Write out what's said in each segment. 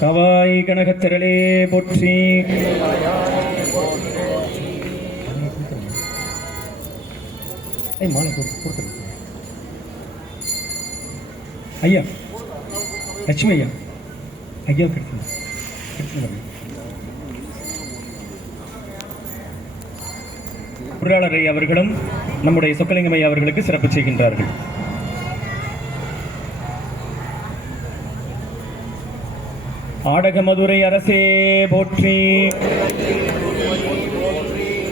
கவாய் கனகத்திரளே போற்றி. ஐயா லட்சுமி ஐயா ஐயா பொருளாளர் ஐயா அவர்களும் நம்முடைய சொக்கலிங்கம் ஐயா அவர்களுக்கு சிறப்பு செய்கின்றார்கள். ஆடக மதுரை அரசே போற்றி.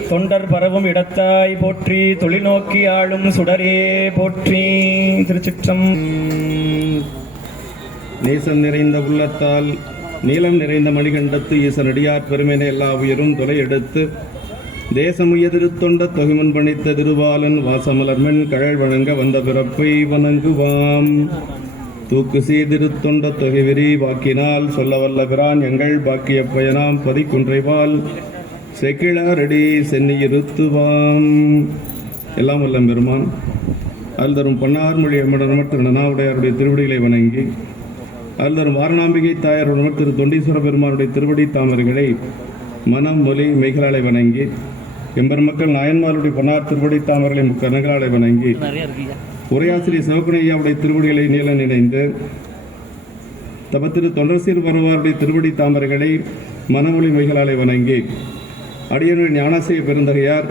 தொண்டர் பரவும் இடத்தாய் போற்றி. தொழில்நோக்கி ஆளும் சுடரே போற்றி. திருச்சிற்றம். நேசம் நிறைந்த உள்ளத்தால் நீளம் நிறைந்த மணிகண்டத்து ஈசனடியார் பெருமையினை எல்லா உயரும் தொலை எடுத்து தேசமுய திருத்தொண்ட தொகுமன் பணித்த திருவாளன் வாசமலர்மென் கழல் வழங்க வந்த பிறப்பை வணங்குவாம். தூக்கு சீர்திருத்தொண்ட தொகை விரி வாக்கினால் சொல்ல வல்ல பிரான் எங்கள் பாக்கிய பயனாம் பதிக்குன்றைவால் செக்கிழாரடி சென்னியிருத்துவாம். எல்லாம் வல்ல பெருமான் அல்தரும் பன்னார்மொழி எம்மடனமர் திரு நனாவுடையாருடைய திருவடிகளை வணங்கி அல்தரும் வாரணாம்பிகை தாயாருடன் திரு தொண்டீஸ்வர பெருமானுடைய திருவடி தாமரைகளை மனம் மொழி மெய்களாலை வணங்கி எம்பெருமக்கள் நாயன்மாருடைய பொன்னார் திருவடி தாமரைகளை முக்கரங்களாலை வணங்கி உரையாசிரியர் சிவகுணையாவுடைய திருவடிகளை நீள நினைந்து தபத்திரு தொண்டர்சீர் வருவாருடைய திருவடி தாமரைகளை மனமொழி மெய்களாலை வணங்கி அடியனுடைய ஞானசேய பெருந்தகையார்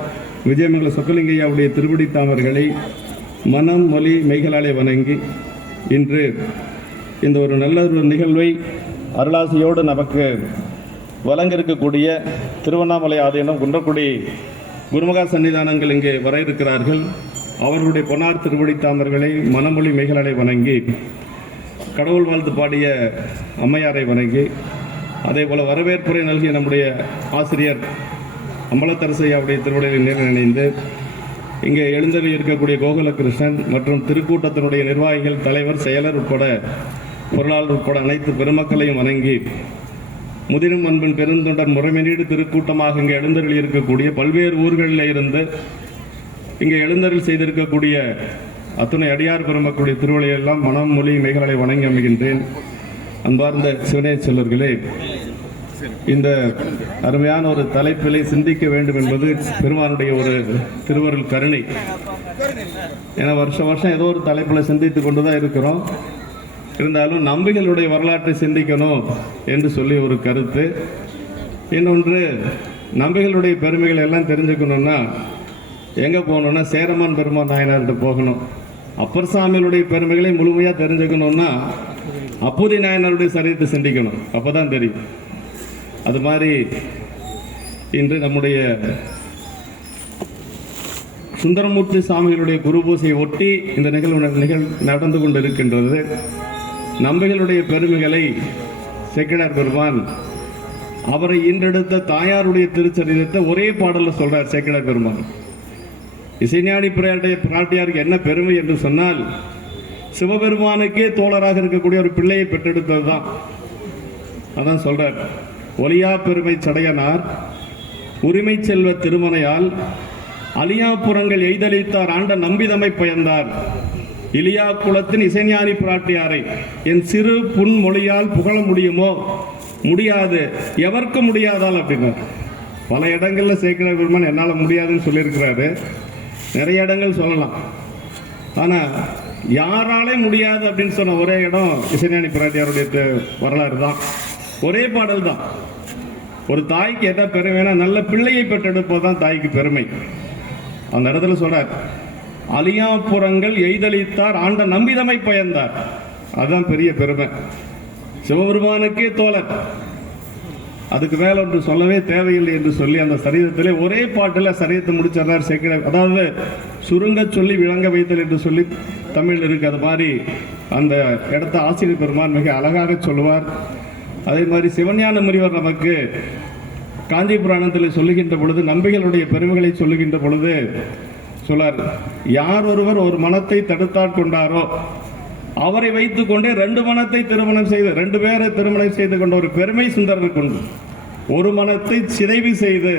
விஜயமங்கல சொக்கலிங்கையாவுடைய திருவடி தாமரைகளை மனம் மொழி மெய்களாலை வணங்கி இன்று இந்த ஒரு நல்ல ஒரு நிகழ்வை அருளாசியோடு நமக்கு வழங்க இருக்கக்கூடிய திருவண்ணாமலை ஆதீனம் குன்றக்குடி குருமகா சன்னிதானங்கள் இங்கே வர இருக்கிறார்கள். அவர்களுடைய பொன்னார் திருவடி தாமர்களை மனமொழி மெய்களாலை வணங்கி கடவுள் வாழ்த்து பாடிய அம்மையாரை வணங்கி அதே போல வரவேற்புரை நல்கிய நம்முடைய ஆசிரியர் அம்பலத்தரசையாவுடைய திருவடியில் நினைந்து இங்கே எழுந்தருளி இருக்கக்கூடிய கோகுலகிருஷ்ணன் மற்றும் திருக்கூட்டத்தினுடைய நிர்வாகிகள், தலைவர், செயலர் உட்பட பொருளாளர் உட்பட அனைத்து பெருமக்களையும் வணங்கி முதிரும் அன்பின் பெருந்தொண்டர் முறைமையீடு திருக்கூட்டமாக இங்கே எழுந்தருளி இருக்கக்கூடிய பல்வேறு ஊர்களில் இருந்து இங்கே எழுந்தருள் செய்திருக்கக்கூடிய அத்துணை அடியார் பெருமக்களுடைய திருவள்ளையெல்லாம் மனம் மொழி மெய்களாலை வணங்கி அமைகின்றேன். அன்பார்ந்த சிவனேய செல்வர்களே, இந்த அருமையான ஒரு தலைப்பிலை சிந்திக்க வேண்டும் என்பது பெருமானுடைய ஒரு திருவருள் கருணை. ஏன்னா வருஷம் ஏதோ ஒரு தலைப்பில் சிந்தித்து கொண்டு தான் இருக்கிறோம். இருந்தாலும் நம்பிகளுடைய வரலாற்றை சிந்திக்கணும் என்று சொல்லி ஒரு கருத்து. இன்னொன்று, நம்பிகளுடைய பெருமைகள் எல்லாம் தெரிஞ்சுக்கணும்னா எங்கே போகணும்னா சேரமான் பெருமான் நாயனார்கிட்ட போகணும். அப்பர் சாமிகளுடைய பெருமைகளை முழுமையாக தெரிஞ்சுக்கணும்னா அப்பூதி நாயனாருடைய சரித்தை சிந்திக்கணும், அப்போ தான் தெரியும். அது மாதிரி இன்று நம்முடைய சுந்தரமூர்த்தி சாமிகளுடைய குரு பூசையை ஒட்டி இந்த நிகழ்வு நடந்து கொண்டு இருக்கின்றது. நம்பிகளுடைய பெருமைகளை சேக்கிழார் பெருமான் அவரை இன்றெடுத்த தாயாருடைய திருச்சரிதத்தை ஒரே பாடலில் சொல்றார். சேக்கிழார் பெருமான் இசைஞானி பிராட்டியாருக்கு என்ன பெருமை என்று சொன்னால், சிவபெருமானுக்கே தோழராக இருக்கக்கூடிய ஒரு பிள்ளையை பெற்றெடுத்தது தான். அதான் சொல்றார், ஒலியா பெருமை சடையனார் உரிமை செல்வ திருமணையால் அலியாபுரங்கள் எய்தளித்தார் ஆண்ட நம்பிதமை பயந்தார் இலியா குலத்தின் இசைஞானி பிராட்டியாரை என் சிறு புன்மொழியால் புகழ முடியுமோ? முடியாது, எவருக்கு முடியாதால் அப்படின்னா பல இடங்கள்ல சேக்கிழார் பெருமான் என்னால் முடியாதுன்னு சொல்லியிருக்கிறாரு. நிறைய இடங்கள் சொல்லலாம். ஆனால் யாராலே முடியாது அப்படின்னு சொன்ன ஒரே இடம் இசைஞானி பிராட்டியாருடைய வரலாறு தான். ஒரே பாடல் தான். ஒரு தாய்க்கு எதா பெருமைனா நல்ல பிள்ளையை பெற்றெடுப்பதுதான் தாய்க்கு பெருமை. அந்த இடத்துல சொல்றார், அலியாபுரங்கள் எய்தளித்தார் ஆண்ட நம்பிதமை பயந்தார். அதுதான் பெரிய பெருமை. சிவபெருமானுக்கே தோழர், அதுக்கு மேல ஒன்று சொல்லவே தேவையில்லை என்று சொல்லி அந்த சரீரத்திலே ஒரே பாட்டில் சரீரத்தை முடிச்சார் சேக்கிழார். அதாவது சுருங்க சொல்லி விளங்க வைத்தல் என்று சொல்லி தமிழ் இருக்கு. அது மாதிரி அந்த இடத்த ஆசிரியர் பெருமான் மிக அழகாக சொல்லுவார். அதே மாதிரி சிவஞான முனிவர் நமக்கு காஞ்சி புராணத்தில் சொல்லுகின்ற பொழுது, நம்பிகளுடைய பெருமைகளை சொல்லுகின்ற பொழுது சொல்லார், யார் ஒருவர் ஒரு மனத்தை தடுத்தாற் கொண்டாரோ அவரை வைத்துக் கொண்டே 2 மனத்தை திருமணம் செய்து 2 பேரை திருமணம் செய்து கொண்ட ஒரு பெருமை சுந்தரருக்கு உண்டு. ஒரு மனத்தை சிதைவு செய்து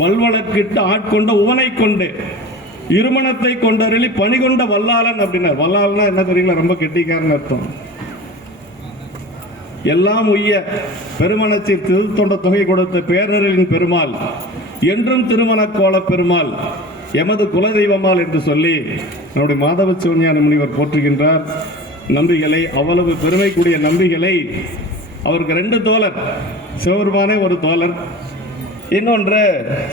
வல்வழக்கிட்டு ஆட்கொண்ட உவனை கொண்டு இருமணத்தை கொண்டருளி பணிகொண்ட வல்லாளன் அப்படின்னார். வல்லாளன்னா என்ன தெரியுங்களா? ரொம்ப கெட்டிக்காரன் அர்த்தம். எல்லாம் உய்ய பெருமணத்தில் திருத்தொண்ட தொகை கொடுத்த பேரரின் பெருமாள், என்றும் திருமணக்கோள பெருமாள், எமது குலதெய்வமால் என்று சொல்லி நம்முடைய மாதவ சிவஞான முனிவர் போற்றுகின்றார். நம்பிகளை, அவ்வளவு பெருமைக்குரிய நம்பிகளை, அவருக்கு 2 தோழர், சிவபெருமானே ஒரு தோழர், இன்னொன்று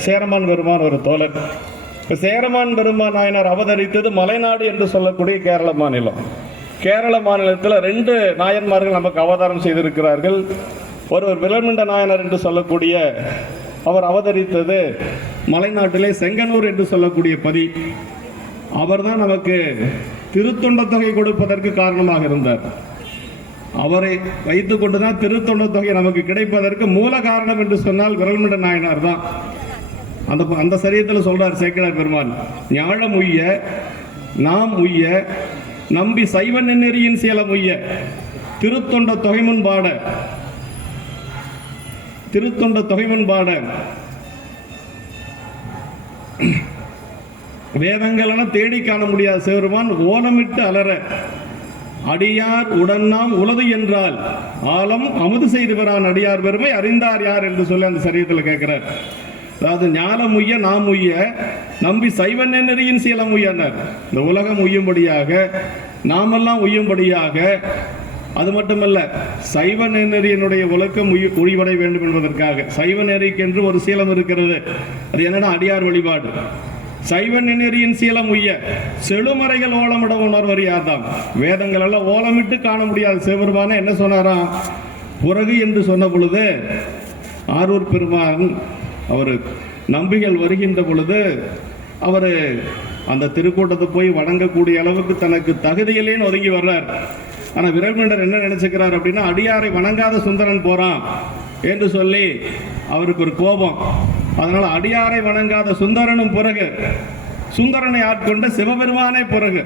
சேரமான் பெருமான் ஒரு தோழர். சேரமான் பெருமான் நாயனார் அவதரித்தது மலைநாடு என்று சொல்லக்கூடிய கேரள மாநிலம். கேரள மாநிலத்தில் 2 நாயன்மார்கள் நமக்கு அவதாரம் செய்திருக்கிறார்கள். ஒருவர் விலர்மண்ட நாயனார் என்று சொல்லக்கூடிய அவர் அவதரித்தது மலைநாட்டிலே செங்கனூர் என்று சொல்லக்கூடிய பதி. அவர்தான் நமக்கு திருத்தொண்ட தொகை கொடுப்பதற்கு காரணமாக இருந்தார். அவரை வைத்துக் கொண்டுதான் திருத்தொண்ட தொகை நமக்கு கிடைப்பதற்கு மூல காரணம் என்று சொன்னால் விரல்மண்ட நாயனார் தான். அந்த சரியத்தில் சொல்றார் சேக்கிழார் பெருமான், ஞாழம் உய்ய நாம் உய்ய நம்பி சைவ நெறியின் சேலம் உய்ய திருத்தொண்ட தொகைமுன் பாட, திருத்தொண்ட தொகைமுன் பாட வேதங்களென தேடி காண முடியாத சிவருமான் ஓலமிட்டு அலற அடியார் உடன் நாம் உலது என்றால் ஆலம் அமுது செய்து பெறான் அடியார் பெருமை அறிந்தார் யார் என்று சொல்லி அந்த சரியத்தில் கேட்கிறார். அதாவது ஞானம் உய்ய நாம் உய்ய நம்பி சைவ நெறியின் சீலம் உய்யனர். இந்த உலகம் உய்யும்படியாக, நாமெல்லாம் உய்யும்படியாக, அது மட்டுமல்ல சைவ நெறியினுடைய ஒழுக்கம் உய்வடைய வேண்டும் என்பதற்காக சைவ நெறிக்கென்று ஒரு சீலம் இருக்கிறது. அது என்னன்னா அடியார் வழிபாடு. சைவ நெறியின் சீலம் உய்ய செழுமறைகள் ஓலமிட உணர்வர் யார்தான். வேதங்கள் எல்லாம் ஓலமிட்டு காண முடியாது. சிவபெருமானே என்ன சொன்னாராம்? புறகு என்று சொன்ன பொழுது ஆரூர் பெருமான் அவர் நம்பிகள் வருகின்ற பொழுது அவர் அந்த திருக்கூட்டத்தை போய் வணங்கக்கூடிய அளவுக்கு தனக்கு தகுதியிலேன்னு ஒதுங்கி வர்றார். ஆனால் விரல்மண்டர் என்ன நினைச்சுக்கிறார் அப்படின்னா, அடியாரை வணங்காத சுந்தரன் போறான் என்று சொல்லி அவருக்கு ஒரு கோபம். அதனால அடியாரை வணங்காத சுந்தரனும் பிறகு, சுந்தரனை ஆட்கொண்ட சிவபெருமானே பிறகு.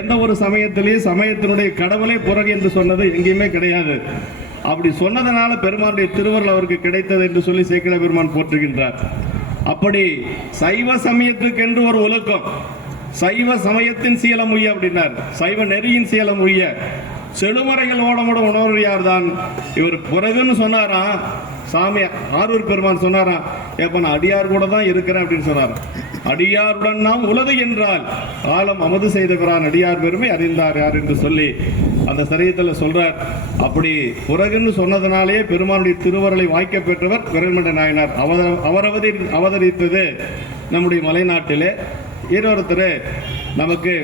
எந்த ஒரு சமயத்திலேயும் சமயத்தினுடைய கடவுளே பிறகு என்று சொன்னது எங்கேயுமே கிடையாது. அப்படி சொன்னதனால பெருமானுடைய திருவருள் அவருக்கு கிடைத்தது என்று சொல்லி சேக்கிழார் பெருமான் போற்றுகின்றார். அப்படி சைவ சமயத்துக்கென்று ஒரு ஒழுக்கம், சைவ சமயத்தின் சீலம் உய்ய அப்படின்னார். சைவ நெறியின் சீலம் உய்ய செழுமறைகள் ஓடமோட உணர்வு யார் தான். இவர் பிறகுன்னு சொன்னாரா சாமி ஆரூர் பெருமான் சொன்னாரா, ஏப்ப நான் அடியார் கூட தான் இருக்கிறேன் அப்படின்னு சொன்னாரா. அடியாருடன் நாம் உலது என்றால் ஆலம் அமுது செய்த பிறான் அடியார் பெருமை அறிந்தார் யார் என்று சொல்லி அந்த சரியத்தில் சொல்றார். அப்படி பிறகுன்னு சொன்னதனாலேயே பெருமானுடைய திருவருளை வாய்க்க பெற்றவர் விரல்மண்ட நாயனார். அவர் அவதரித்தது நம்முடைய மலைநாட்டிலே. இன்னொருத்தர் நமக்கு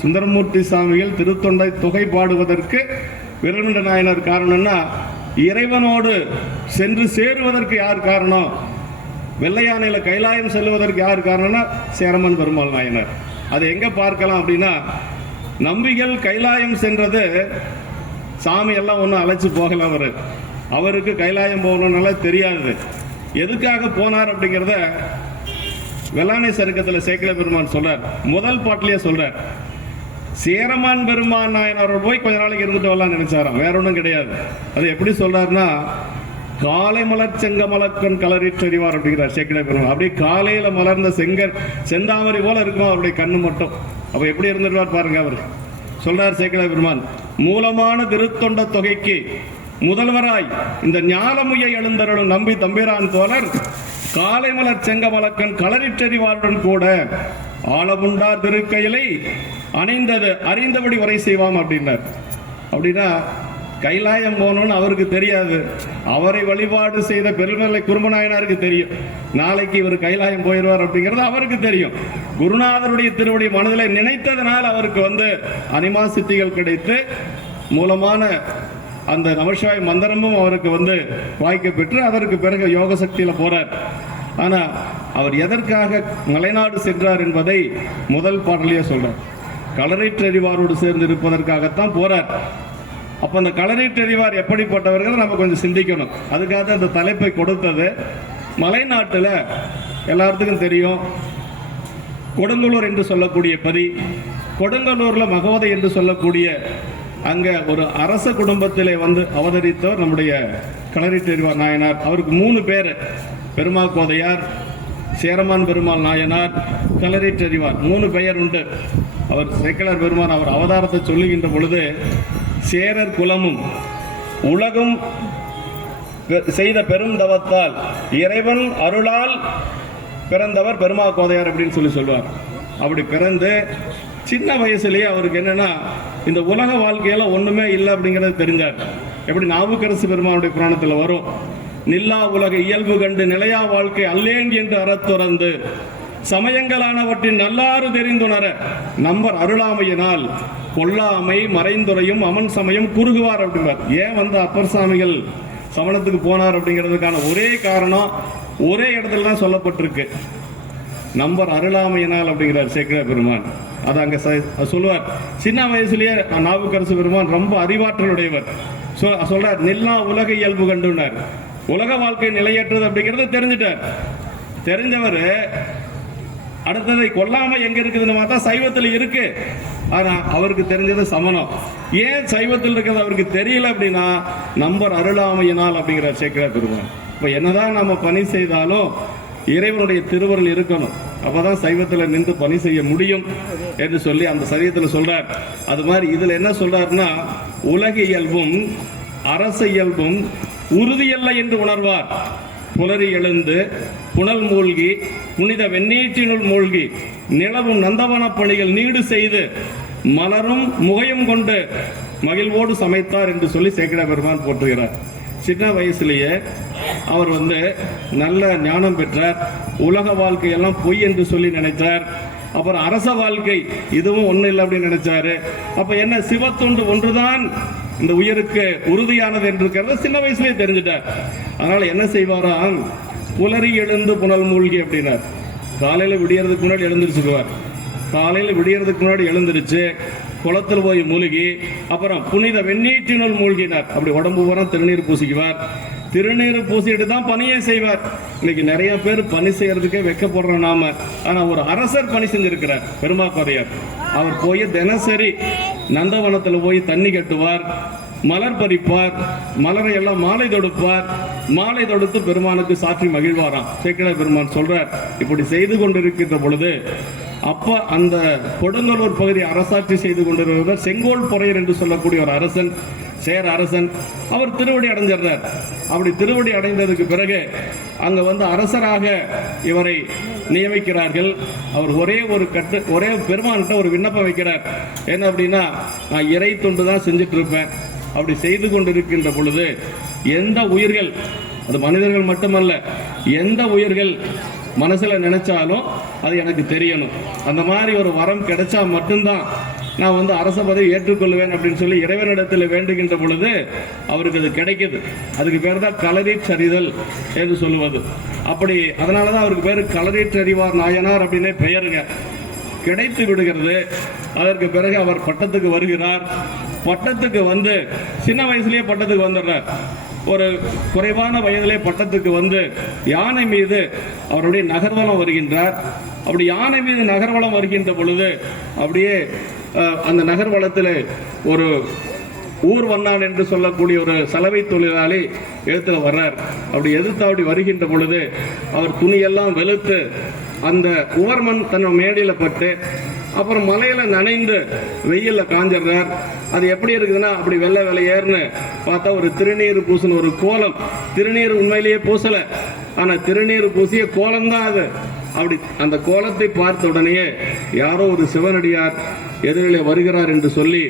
சுந்தரமூர்த்தி சாமிகள் திருத்தொண்டை தொகை பாடுவதற்கு விரல்மண்ட நாயனார் காரணம்னா, இறைவனோடு சென்று சேருவதற்கு யார் காரணம்? வெள்ளையானையில கைலாயம் செல்வதற்கு யார் காரணம்னா சேரமான் பெருமாள் நாயனார். அது எங்க பார்க்கலாம் அப்படின்னா, நம்பிகள் கைலாயம் சென்றது சாமி எல்லாம் ஒன்றும் அழைச்சி போகல. அவருக்கு கைலாயம் போகணும்னால தெரியாது. எதுக்காக போனார் அப்படிங்கிறத வெள்ளானை சருக்கத்தில் சேக்கிழார் பெருமான் சொல்றார். முதல் பாட்டிலேயே சொல்றார், சேரமான் பெருமான் நாயனாரோட போய் கொஞ்ச நாளைக்கு இருந்துட்டு வரலாம் நினைச்சாராம், வேற ஒன்றும் கிடையாது. அது எப்படி சொல்றாருன்னா, காலை மலர் செங்க மலக்கன் கலரிற்றறிவார் அப்படிங்கிறார் சேக்கிழார் பெருமான். அப்படியே காலையில மலர்ந்த செந்தாமரை போல இருக்குமா அவருடைய கண்ணு மட்டும். அப்ப எப்படி இருந்துருவார் பாருங்க. அவர் சொல்றார் சேக்கிழார் பெருமான், மூலமான திருத்தொண்ட தொகைக்கு முதல்வராய் இந்த ஞானமுயை எழுந்தருளும் நம்பி தம்பிரான் தோழர் காலை மலர் செங்க மலக்கன் களரிற்றறிவாருடன் கூட ஆளமுண்டார் திருக்கையிலை அணிந்தது அறிந்தபடி வரை செய்வாம் அப்படின்னார். அப்படின்னா கைலாயம் போகணும்னு அவருக்கு தெரியாது. அவரை வழிபாடு செய்த பெருமலை குருமநாயனாருக்கு தெரியும். நாளைக்கு இவர் கைலாயம் போயிடுவார் அப்படிங்கிறது அவருக்கு தெரியும். குருநாதருடைய திருவடி மனதில் நினைத்ததனால் அவருக்கு அனிமா சித்திகள் கிடைத்து மூலமான அந்த நமசிவாய மந்திரமும் அவருக்கு வாய்க்க பெற்று அதற்கு பிறகு யோக சக்தியில போறார். ஆனா அவர் எதற்காக மலைநாடு சென்றார் என்பதை முதல் பாடலையே சொல்றார். களரிற்றறிவாரோடு சேர்ந்து இருப்பதற்காகத்தான் போறார். அப்ப அந்த களரிற்றறிவார் எப்படிப்பட்டவர்கள் நம்ம கொஞ்சம் சிந்திக்கணும். அதுக்காக அந்த தலைப்பை கொடுத்தது. மலைநாட்டில் எல்லாத்துக்கும் தெரியும், கொடுங்கலூர் என்று சொல்லக்கூடிய பதி. கொடுங்கலூர்ல மகவதை என்று சொல்லக்கூடிய அங்க ஒரு அரச குடும்பத்திலே அவதரித்தவர் நம்முடைய களரிற்றறிவார் நாயனார். அவருக்கு 3 பேர், பெருமா கோதையார், சேரமான் பெருமாள் நாயனார், களரேற்றறிவார், 3 பெயர் உண்டு. அவர் சேக்கிழார் பெருமான் அவர் அவதாரத்தை சொல்லுகின்ற பொழுது சேரர் குலமும் உலகும் செய்த பெரும் தவத்தால் இறைவன் அருளால் பிறந்தவர் பெருமா கோதையார் அப்படின்னு சொல்லுவார். அப்படி பிறந்து சின்ன வயசுலேயே அவருக்கு என்னன்னா இந்த உலக வாழ்க்கையில ஒண்ணுமே இல்லை அப்படிங்கிறது தெரிஞ்சார். எப்படி நாவுக்கரசு பெருமானுடைய புராணத்தில் வரும், நில்லா உலக இயல்பு கண்டு நிலையா வாழ்க்கை அல்லேன் என்று அறத்துறந்து சமயங்களானவற்றின் நல்லாறு தெரிந்துணர நம்பர் அருளாமையினால் கொல்லாமை மறைந்துரையும் அமன் சமயம் குறுகுவார் அப்படின்பார். ஏன் அப்பர் சாமிகள் சமணத்துக்கு போனார் அப்படிங்கிறதுக்கான ஒரே காரணம் ஒரே இடத்துல தான் சொல்லப்பட்டிருக்கு, நம்பர் அருளாமையினால் அப்படிங்கிறார் சேக்கிழார் பெருமான். அதை அங்க சொல்லுவார். சின்ன வயசுலயே நாவுக்கரசு பெருமான் ரொம்ப அறிவாற்றலுடையவர். சொல்றார், நில்லா உலக இயல்பு கண்டுனார், உலக வாழ்க்கை நிலையற்றது அப்படிங்கிறத தெரிஞ்சிட்டார். தெரிஞ்சவர் அடுத்ததை கொல்லாம எங்க இருக்குதுன்னு பார்த்தா சைவத்தில் இருக்கு. ஆனா அவருக்கு தெரிஞ்சது சமணம். ஏன் சைவத்தில் இருக்கிறது அவருக்கு தெரியல அப்படின்னா நம்பர் அருளாமையினால் அப்படிங்கிறார் சேக்கிழார் பெருமான். இப்ப என்னதான் நம்ம பணி செய்தாலும் இறைவனுடைய திருவருள் இருக்கணும், அப்பதான் சைவத்தில் நின்று பணி செய்ய முடியும் என்று சொல்லி அந்த சரியத்தில் சொல்றார். அது மாதிரி இதுல என்ன சொல்றாருன்னா, உலக இயல்பும் அரச இயல்பும் உறுதியல்ல என்று உணர்வார். புலரி எழுந்து புனல் மூழ்கி புனித வெண்ணீற்றினுள் மூழ்கி நிலவும் நந்தவன பணிகள் நீடு செய்து மலரும் முகையும் கொண்டு மகிழ்வோடு சமைத்தார் என்று சொல்லி சேக்கிழார் பெருமான் போற்றுகிறார். சின்ன வயசுலேயே அவர் நல்ல ஞானம் பெற்றார். உலக வாழ்க்கையெல்லாம் பொய் என்று சொல்லி நினைத்தார். அப்புறம் அரச வாழ்க்கை இதுவும் ஒன்றும் இல்லை அப்படின்னு நினைச்சாரு. அப்ப என்ன, சிவத்தொண்டு ஒன்றுதான் இந்த உயிருக்கு உறுதியானது என்று சின்ன வயசுலேயே தெரிஞ்சுட்டார். அதனால என்ன செய்வாராம், புலரி எழுந்து புனல் மூழ்கி அப்படின்னார். காலையில விடியறதுக்கு முன்னாடி எழுந்திருச்சுக்குவார். காலையில விடியறதுக்கு முன்னாடி எழுந்திருச்சு குளத்தில் போய் மூழ்கி அப்புறம் புனித வெண்ணீற்றினுள் மூழ்கினார். அப்படி உடம்பு பூரா திருநீர் பூசிக்குவார். திருநீர் பூசிட்டு தான் பணியே செய்வார். இன்னைக்கு நிறைய பேர் பணி செய்யறதுக்கே வெக்கப்படுறோம் நாம. ஆனா ஒரு அரசர் பணி செஞ்சிருக்கிறார் பெருமா கோதையார். அவர் போய் தினசரி நந்தவனத்தில் போய் தண்ணி கட்டுவார், மலர் பறிப்பார், மலரை எல்லாம் மாலை தொடுப்பார், மாலை தொடுத்து பெருமானுக்கு சாற்றி மகிழ்வாராம். சேக்கிழார் பெருமான் சொல்றார், இப்படி செய்து கொண்டிருக்கின்ற பொழுது அப்ப அந்த கொடுங்கலூர் பகுதி அரசாட்சி செய்து கொண்டிருந்தவர் செங்கோல் பொறையர் என்று சொல்லக்கூடிய ஒரு அரசன், சேர அரசன். அவர் திருவடி அடைஞ்சிடுறார். அப்படி திருவடி அடைந்ததுக்கு பிறகு அங்க அரசராக இவரை நியமிக்கிறார்கள். அவர் ஒரே பெருமான்கிட்ட ஒரு விண்ணப்பம் வைக்கிறார். என்ன அப்படின்னா, நான் இறை தொண்டு தான் செஞ்சுட்டு இருப்பேன். அப்படி செய்து கொண்டிருக்கின்ற பொழுது எந்த உயிர்கள், அது மனிதர்கள் மட்டுமல்ல, எந்த உயிர்கள் மனசுல நினைச்சாலும் அது எனக்கு தெரியணும். அந்த மாதிரி ஒரு வரம் கிடைச்சா மட்டும்தான் நான் அரச பதவி ஏற்றுக்கொள்வேன் அப்படின்னு சொல்லி இறைவனிடத்தில் வேண்டுகின்ற பொழுது அவருக்கு அது கிடைக்குது. அதுக்கு பேர் தான் களரீற்றறிதல் என்று சொல்லுவது. அப்படி அதனாலதான் அவருக்கு பேரு களரீற்றறிவார் நாயனார் அப்படின்னே பெயருங்க. கிடைத்து விடுகிறது. அதற்கு பிறகு அவர் பட்டத்துக்கு வருகிறார். பட்டத்துக்கு சின்ன வயசுலயே பட்டத்துக்கு வந்துடுறார். ஒரு குறைவான வயதிலே பட்டத்துக்கு யானை மீது அவருடைய நகர்வலம் வருகின்றார். அப்படி யானை மீது நகர்வலம் வருகின்ற பொழுது அப்படியே அந்த நகர்வலத்தில் ஒரு ஊர்வண்ணான் என்று சொல்லக்கூடிய ஒரு சலவை தொழிலாளி எழுத்துல வர்றார். அப்படி அப்படி வருகின்ற பொழுது அவர் துணியெல்லாம் வெளுத்து அந்த உவர்மண் தன் மேடையில பட்டு அப்புறம் மலையில நனைந்து வெயில்ல காஞ்சிடுறார். அது எப்படி இருக்குதுன்னா, அப்படி வெள்ளை வெள்ளையேர்னு பார்த்தா ஒரு திருநீர் பூசின ஒரு கோலம். திருநீர் உண்மையிலேயே பூசல, ஆனா திருநீர் பூசிய கோலம் தான் அது. அப்படி அந்த கோலத்தை பார்த்த உடனே யாரோ ஒரு சிவனடியார் எதிரிலே வருகிறார் என்று சொல்லி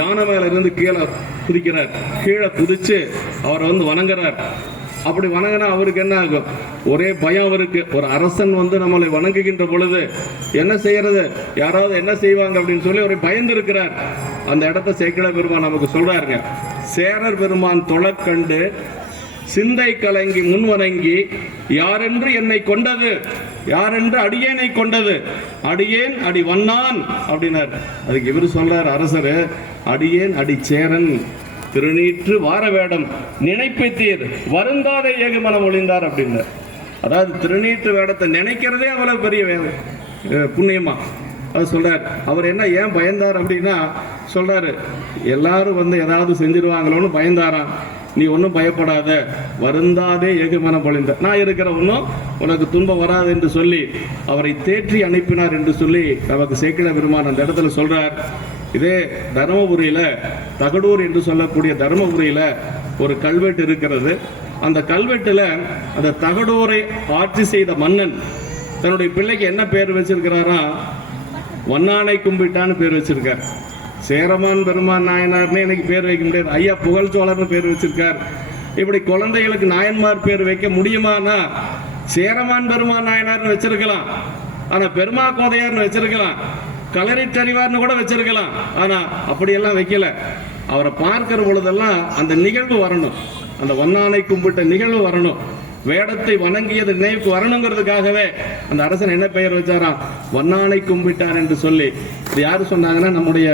யானை மேல இருந்து கீழே குதிக்கிறார். கீழே குதிச்சு அவர் வணங்குறார். அப்படி வணங்கினா அவருக்கு என்ன ஆகும், ஒரே பயம் அவருக்கு. ஒரு அரசன் நம்மளை வணங்குகின்ற பொழுது என்ன செய்யறது, யாராவது என்ன செய்வாங்க அப்படின்னு சொல்லி ஒரு பயந்து இருக்கிறார். அந்த இடத்த சேக்கிழார் பெருமான் நமக்கு சொல்றாருங்க. சேரர் பெருமான் தொழக்கண்டு சிந்தை கலங்கி முன்வணங்கி யாரென்று என்னை கொண்டது, யாரென்று அடியேனை கொண்டது, அடியேன் அடி வண்ணான் அப்படின்னார். அதுக்கு இவர் சொல்றார் அரசர், அடியேன் அடி சேரன் திருநீற்று வார வேடம் நினைப்பீர் வருந்தாத ஏகமனம் ஒளிந்தார் அப்படின்னார். அதாவது திருநீற்று வேடத்தை நினைக்கிறதே அவ்வளவு பெரிய புண்ணியமா அது சொல்றார். அவர் என்ன ஏன் பயந்தார் அப்படின்னா சொல்றாரு, எல்லாரும் ஏதாவது செஞ்சிருவாங்களோன்னு பயந்தாராம். நீ ஒன்றும் பயப்படாத, வருந்தாதே ஏகமனம் பொழிந்த, நான் இருக்கிற ஒன்றும் உனக்கு துன்பம் வராது என்று சொல்லி அவரை தேற்றி அனுப்பினார் என்று சொல்லி நமக்கு சேக்கிழ பெருமான் அந்த இடத்துல சொல்றார். இதே தருமபுரியில தகடூர் என்று சொல்லக்கூடிய தருமபுரியில ஒரு கல்வெட்டு இருக்கிறது. அந்த கல்வெட்டுல அந்த தகடூரை ஆட்சி செய்த மன்னன் தன்னுடைய பிள்ளைக்கு என்ன பேர் வச்சிருக்கிறாரா, வண்ணானை கும்பிட்டான்னு பேர் வச்சிருக்கார். சேரமான் பெருமான் நாயனார்னு எனக்கு பேர் வைக்க முடியாது, ஐயா புகழ்ச்சோழர்னு பேர் வச்சிருக்கார். இப்படி குழந்தைகளுக்கு நாயன்மார் பேர் வைக்க முடியுமானா சேரமான் பெருமான் நாயனார்னு வச்சிருக்கலாம், ஆனா பெருமா கோதையார்னு வச்சிருக்கலாம், களரிட்டறிவார்னு கூட வச்சிருக்கலாம். ஆனா அப்படியெல்லாம் வைக்கல. அவரை பார்க்கிற பொழுதெல்லாம் அந்த நிகழ்வு வரணும், அந்த வண்ணானை கும்பிட்ட நிகழ்வு வரணும், வேடத்தை வணங்கியது நினைவுக்கு வரணுங்கிறதுக்காகவே அந்த அரசன் என்ன பெயர் வச்சாராம், வண்ணானை கும்பிட்டார் என்று சொல்லி. இது யாரு சொன்னாங்கன்னா நம்முடைய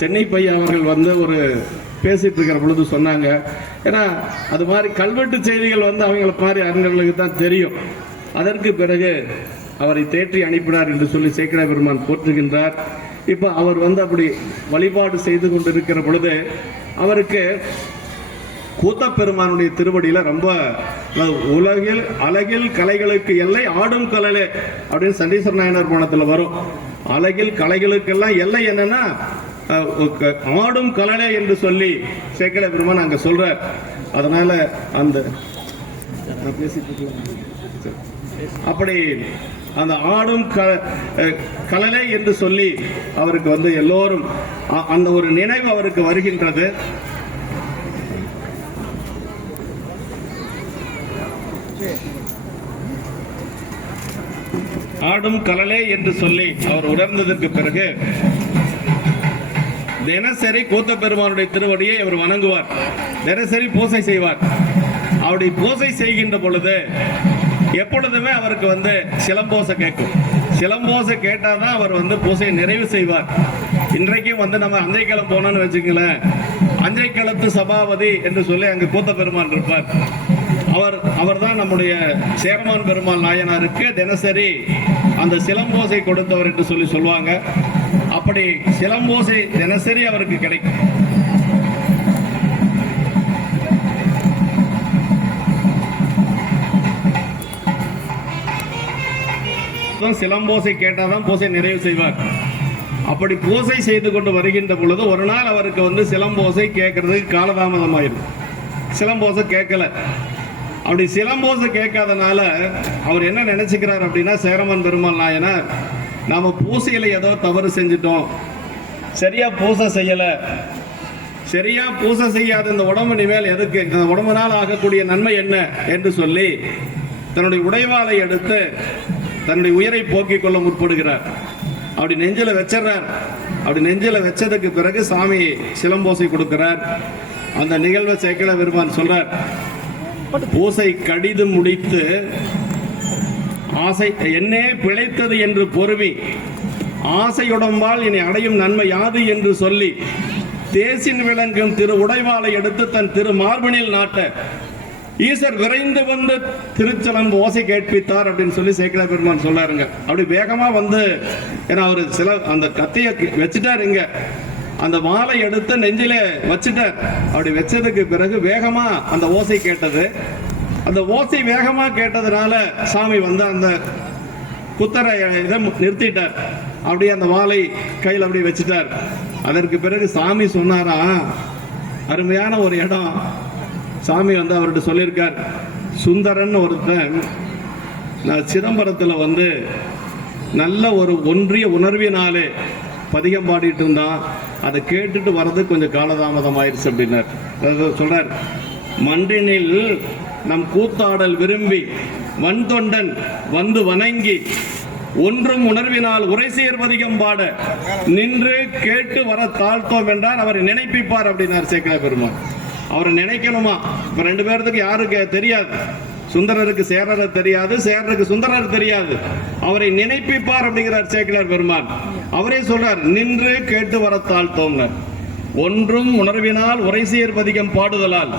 சென்னை பையா அவர்கள் வந்து ஒரு பேசிட்டு இருக்கிற பொழுது சொன்னாங்க. ஏன்னா அது மாதிரி கல்வெட்டு செய்திகள் வந்து அவங்களை மாதிரி அறிஞர்களுக்கு தான் தெரியும். அதற்கு பிறகு அவரை தேற்றி அனுப்பினார் என்று சொல்லி சேக்கிழ பெருமான் போற்றுகின்றார். இப்ப அவர் வந்து அப்படி வழிபாடு செய்து கொண்டிருக்கிற பொழுது அவருக்கு கூத்தப்பெருமானுடைய திருவடியில ரொம்ப உலகில் அழகில் கலைகளுக்கு எல்லை ஆடும் கலையிலே அப்படின்னு சண்டீஸ்வர நாயனார் புராணத்துல வரும். அழகில் கலைகளுக்கெல்லாம் எல்லை என்னன்னா ஆடும் கலலை என்று சொல்லி சேக்கிழ பெருமான் அங்க சொல்றார். அதனால அந்த அப்படி அந்த ஆடும் கலலை என்று சொல்லி அவருக்கு வந்து எல்லோரும் அந்த ஒரு நினைவு அவருக்கு வருகின்றது. ஆடும் கலலே என்று சொல்லி அவர் உணர்ந்ததற்கு பிறகு தினசரி கூத்த பெருமானுடைய திருவடியை அவர் வணங்குவார், தினசரி பூசை செய்வார். அப்படி பூசை செய்கின்ற பொழுது எப்பொழுதுமே அவருக்கு வந்து சிலம்போசை கேட்கும். சிலம்போசை கேட்டாதான் அவர் வந்து பூசையை நிறைவு செய்வார். இன்றைக்கும் வந்து நம்ம அஞ்சைக்களம் போனோம்னு வச்சுக்கல, அஞ்சைக்களத்து சபாபதி என்று சொல்லி அங்கு கூத்த பெருமான் இருப்பார். அவர் தான் நம்முடைய சேரமான் பெருமாள் நாயனாருக்கு தினசரி அந்த சிலம்போசை கொடுத்தவர் என்று சொல்லி சொல்லுவாங்க. அப்படி சிலம்போசை தினசரி அவருக்கு கிடைக்கும். சிலம்போசை கேட்டாதான் பூசை நிறைவு செய்வார். அப்படி பூசை செய்து கொண்டு வருகின்ற பொழுது ஒரு நாள் அவருக்கு வந்து சிலம்போசை கேட்கறதுக்கு காலதாமதமாயிரும். சிலம்போசை கேட்கல. அப்படி சிலம்போசை கேட்காதனால அவர் என்ன நினைச்சுக்கிறார் அப்படின்னா, சேரமான் பெருமாள் நாயனார் நாம பூசையில ஏதோ தவறு செஞ்சிட்டோம், சரியா பூசை செய்யல, சரியா பூசை செய்யாத இந்த உடம்பு நிமேல் எதுக்கு, இந்த உடம்புனால் ஆகக்கூடிய நன்மை என்ன என்று சொல்லி தன்னுடைய உடைவாளை எடுத்து தன்னுடைய உயிரை போக்கிக் கொள்ள முற்படுகிறார். அப்படி நெஞ்சில வச்சிடறார். அப்படி நெஞ்சில வச்சதுக்கு பிறகு சாமி சிலம்போசை கொடுக்கிறார். அந்த நிகழ்வை சேக்கிழ பெருமான் சொல்றார். பூசை கடிது முடித்து ஆசை என்னே பிழைத்தது என்று பொறுமி ஆசையுடம்பால் இனி அடையும் நன்மை யாது என்று சொல்லி தேசின் விளங்கும் திரு உடைவாளை எடுத்து தன் திரு மார்பனில் நாட்ட ஈசர் விரைந்து வந்து திருச்சலம் ஓசை கேட்பித்தார் அப்படின்னு சொல்லி சேக்கிழ பெருமான் சொல்லாருங்க. அப்படி வேகமா வந்து ஏன்னா அவரு சில அந்த கத்திய வச்சுட்டாருங்க, அந்த மாலை எடுத்து நெஞ்சில வச்சுட்டார். அப்படி வச்சதுக்கு பிறகு வேகமா அந்த ஓசை கேட்டது. அந்த ஓசை வேகமா கேட்டதுனால சாமி வந்து அந்த குத்தரை இதை நிறுத்திட்டார். அப்படியே அந்த வாளை கையில் அப்படி வச்சுட்டார். அதற்கு பிறகு சாமி சொன்னாரா, அருமையான ஒரு இடம். சாமி வந்து அவர்கிட்ட சொல்லியிருக்கார், சுந்தரன் ஒருத்தன் சிதம்பரத்துல வந்து நல்ல ஒரு ஒன்றிய உணர்வினாலே பதிகம் பாடிட்டு இருந்தான், அதை கேட்டுட்டு வர்றது கொஞ்சம் காலதாமதம் ஆயிடுச்சு அப்படின்னார். சொல்றார், மன்றினில் நம் கூத்தாடல் விரும்பி வன்தொண்டன் வந்து வணங்கி ஒன்றும் உணர்வினால் உரை சேர்வதிகம் பாட நின்று கேட்டு வர தாழ்த்தோம் என்றார். அவரை நினைப்பிப்பார் அப்படின்னார் சேக்கிழ பெருமான். அவரை நினைக்கணுமா? இப்ப ரெண்டு பேர்த்துக்கு யாருக்கு தெரியாது, சுந்தரருக்கு சேரர் தெரியாது, சேரருக்கு சுந்தரர் தெரியாது. அவரை நினைப்பிப்பார் அப்படிங்கிறார் சேக்கிழார் பெருமான். அவரே சொல்றார், நின்று கேட்டு வர தாழ்த்தோம், ஒன்றும் உணர்வினால் உரை சேர்வதிகம் பாடுதலால்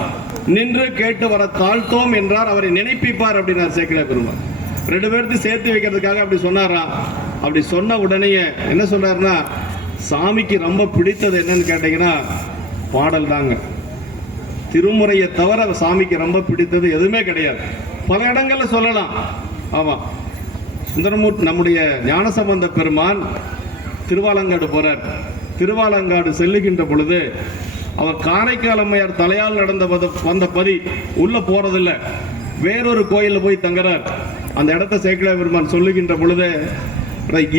நின்று கேட்டு வர தாழ்த்தோம் என்றார். அவரை நினைப்பிப்பார் அப்படின்னார் சேக்கிழார் பெருமான். ரெண்டு பேர்த்து சேர்த்து வைக்கிறதுக்காக அப்படி சொன்னாரா. அப்படி சொன்ன உடனே என்ன சொன்னார்னா, சாமிக்கு ரொம்ப பிடித்தது என்னன்னு கேட்டீங்கன்னா பாடல் தாங்க. திருமுறையை தவிர சாமிக்கு ரொம்ப பிடித்தது எதுவுமே கிடையாது. பல இடங்கள்ல சொல்லலாம். ஆமா, சுந்தரமூர்த்தி நம்முடைய ஞானசம்பந்த பெருமான் திருவாலங்காடு போறார். திருவாலங்காடு செல்லுகின்ற பொழுது அவர் காரைக்கால் அம்மையார் தலையால் நடந்த வந்த பதி உள்ள போறதில்லை, வேறொரு கோயிலில் போய் தங்குறார். அந்த இடத்த சேக்கிழார் பெருமான் சொல்லுகின்ற பொழுது,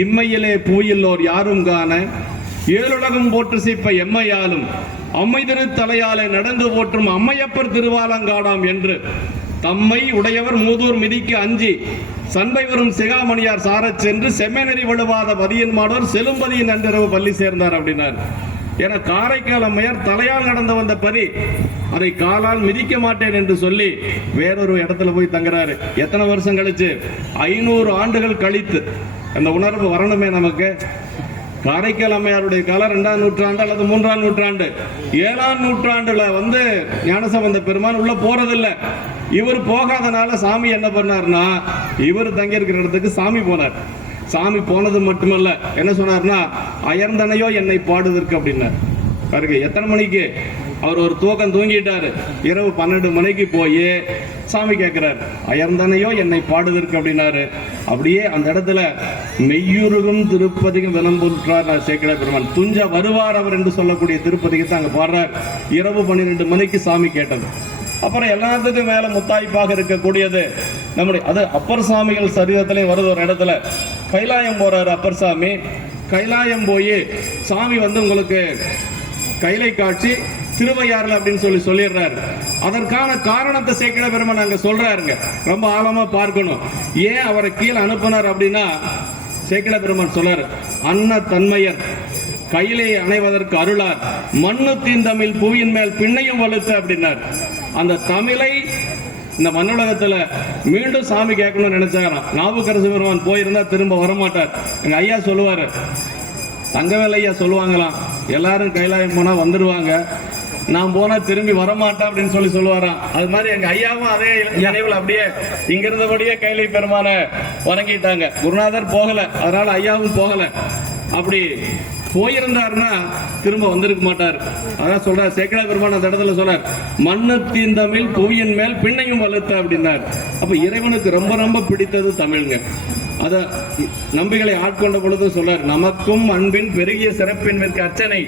இம்மையிலே பூயில்லோர் யாரும் காண ஏழுலகம் போற்று சிப்ப எம்மையாலும் அம்மை திரு தலையாலே நடந்து போற்றும் அம்மையப்பர் திருவாலங்காடாம் என்று தம்மை உடையவர் மூதூர் மிதிக்கு அஞ்சி சண்பை வரும் சிகாமணியார் சாரச் சென்று செம்மெனறி வழுவாத பதியின் மாடோர் செலும்பதியின் நன்றிரவு பள்ளி சேர்ந்தார் அப்படின்னார். என காரைக்கால் அம்மையார் தலையால் நடந்து வந்த பதி அதை காலால் மிதிக்க மாட்டேன் என்று சொல்லி வேறொரு இடத்துல போய் தங்குறாரு. எத்தனை வருஷம் கழிச்சு? 500 ஆண்டுகள் கழித்து. அந்த உணர்வு வரணுமே நமக்கு. காரைக்கால் அம்மையாருடைய காலம் 2ஆம் நூற்றாண்டு அல்லது 3ஆம் நூற்றாண்டு. 7ஆம் நூற்றாண்டுல ஞானசம்பந்த பெருமான் உள்ள போறதில்லை. இவர் போகாதனால சாமி என்ன பண்ணார்னா, இவர் தங்கி இருக்கிற இடத்துக்கு சாமி போனார். சாமி போனது மட்டுமல்ல, என்ன சொன்னார்னா, அயர்ந்தனையோ என்னை பாடுவதற்கு அப்படின்னார். பாருங்க, எத்தனை மணிக்கு அவர் ஒரு தூக்கம் தூங்கிட்டாரு. இரவு 12 மணிக்கு போய் சாமி கேட்கிறார், அயர்ந்தனையோ என்னை பாடுவதற்கு அப்படின்னாரு. அப்படியே அந்த இடத்துல மெய்யுருகும் திருப்பதிகம் விளம்புற்றார் சேக்கிழார் பெருமான். துஞ்ச வருவார் அவர் என்று சொல்லக்கூடிய திருப்பதிகத்தை அங்க பாடுறார். இரவு 12 மணிக்கு சாமி கேட்டது. அப்புறம் எல்லாத்துக்கும் மேல முத்தாய்ப்பாக இருக்கக்கூடியது நம்முடைய அது அப்பர் சாமிகள் சரீரத்திலே வருது. ஒரு இடத்துல கைலாயம் போறாரு அப்பர் சாமி. கைலாயம் போய் சாமி உங்களுக்கு கைலை காட்சி திருவையாறுல அப்படின்னு சொல்லிடுறாரு. அதற்கான காரணத்தை சேக்கிழார் பெருமான் அங்க சொல்றாருங்க. ரொம்ப ஆழமா பார்க்கணும். ஏன் அவரை கீழே அனுப்பினார் அப்படின்னா, சேக்கிழார் பெருமான் சொல்றாரு, அன்ன தன்மையர் கையிலே அணைவதற்கு அருளார் மண்ணு தீந்தமிழ் புவியின் மேல் பின்னையும் வலுத்த அப்படின்னார். அந்த தமிழை இந்த மண்ணுலகத்துல மீண்டும் சாமி கேட்கணும்னு நினைச்சாராம். நாவுக்கரசு பெருமான் போயிருந்தா திரும்ப வரமாட்டார். எங்க ஐயா சொல்லுவாரு, தங்கவேல் ஐயா சொல்லுவாங்களாம், எல்லாரும் கைலாயம் போனா வந்துருவாங்க, நான் போனா திரும்பி வரமாட்டேன் அப்படின்னு சொல்லுவாராம். அது மாதிரி எங்க ஐயாவும் அதே நினைவில் அப்படியே இங்க இருந்தபடியே கைலை பெருமான வணங்கிட்டாங்க. குருநாதர் போகல, அதனால ஐயாவும் போகல. அப்படி போயிருந்தாருன்னா திரும்ப வந்திருக்க மாட்டார். அதான் சொல்றார் சேக்கிழார் பெருமான் அந்த இடத்துல சொல்றார், மண்ணு தீந்தமிழ் புவியின் மேல் பின்னையும் வலுத்த அப்படின்னார். அப்ப இறைவனுக்கு ரொம்ப ரொம்ப பிடித்தது தமிழ்ங்க. அத நம்பிகளை ஆட்கொண்ட பொழுது சொல்றார், நமக்கும் அன்பின் பெருகிய சிறப்பின் மிக்க அர்ச்சனை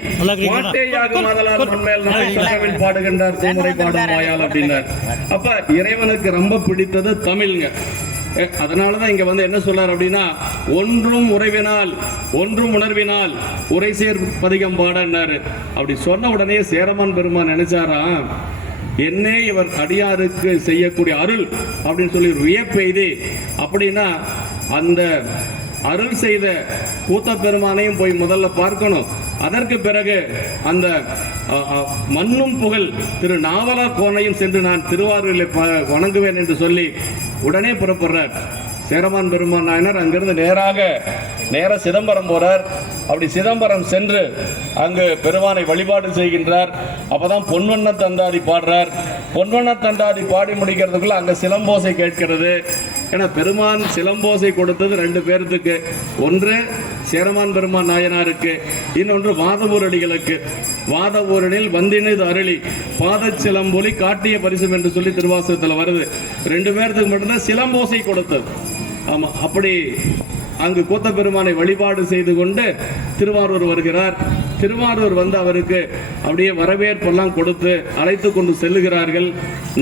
மாட்டேயாகும் ஆதலால் மண்மேல் நாளை சகவில் பாடுகின்றார் செய்முறை பாடும் வாயால் அப்படின்னார். அப்ப இறைவனுக்கு ரொம்ப பிடித்தது தமிழ்ங்க. அதனாலதான் இங்க என்ன சொல்றார் அப்படின்னா, ஒன்றும் உறைவினால் ஒன்றும் உணர்வினால் உரை சேர் பதிகம் பாடன்னாரு. அப்படி சொன்ன உடனே சேரமான் பெருமான் நினைச்சாராம், என்னே இவர் அடியாருக்கு செய்யக்கூடிய அருள் அப்படின்னு சொல்லி வியப்பெய்து, அப்படின்னா அந்த அருள் செய்த கூத்த பெருமானையும் போய் முதல்ல பார்க்கணும். அதற்கு பிறகு அந்த மண்ணும் புகழ் திரு நாவலா கோனையும் சென்று நான் திருவாரூரில் வணங்குவேன் என்று சொல்லி உடனே புறப்படுறார் சேரமான் பெருமான் நாயனார். அங்கிருந்து நேர சிதம்பரம் போறார். அப்படி சிதம்பரம் சென்று அங்கு பெருமானை வழிபாடு செய்கின்றார். அப்பதான் பொன்வண்ண தந்தாதி பாடுறார். பொன்வண்ண தந்தாதி பாடி முடிக்கிறதுக்குள்ள அங்க சிலம்போசை கேட்கிறது. ஏன்னா பெருமான் சிலம்போசை கொடுத்தது 2 பேர்த்துக்கு. ஒன்று சேரமான் பெருமான் நாயனாருக்கு, இன்னொன்று வாதவூர் அடிகளுக்கு. வாதவூரனில் வந்தினது அருளி பாத சிலம்பொலி காட்டிய பரிசு என்று சொல்லி திருவாசகத்தில் வருது. 2 பேர்த்துக்கு மட்டும்தான் சிலம்போசை கொடுத்தது. ஆமா, அப்படி அங்கு கூத்த பெருமானை வழிபாடு செய்து கொண்டு திருவாரூர் வருகிறார். திருவாரூர் அவருக்கு அப்படியே வரவேற்பெல்லாம் கொடுத்து அழைத்து கொண்டு செல்லுகிறார்கள்.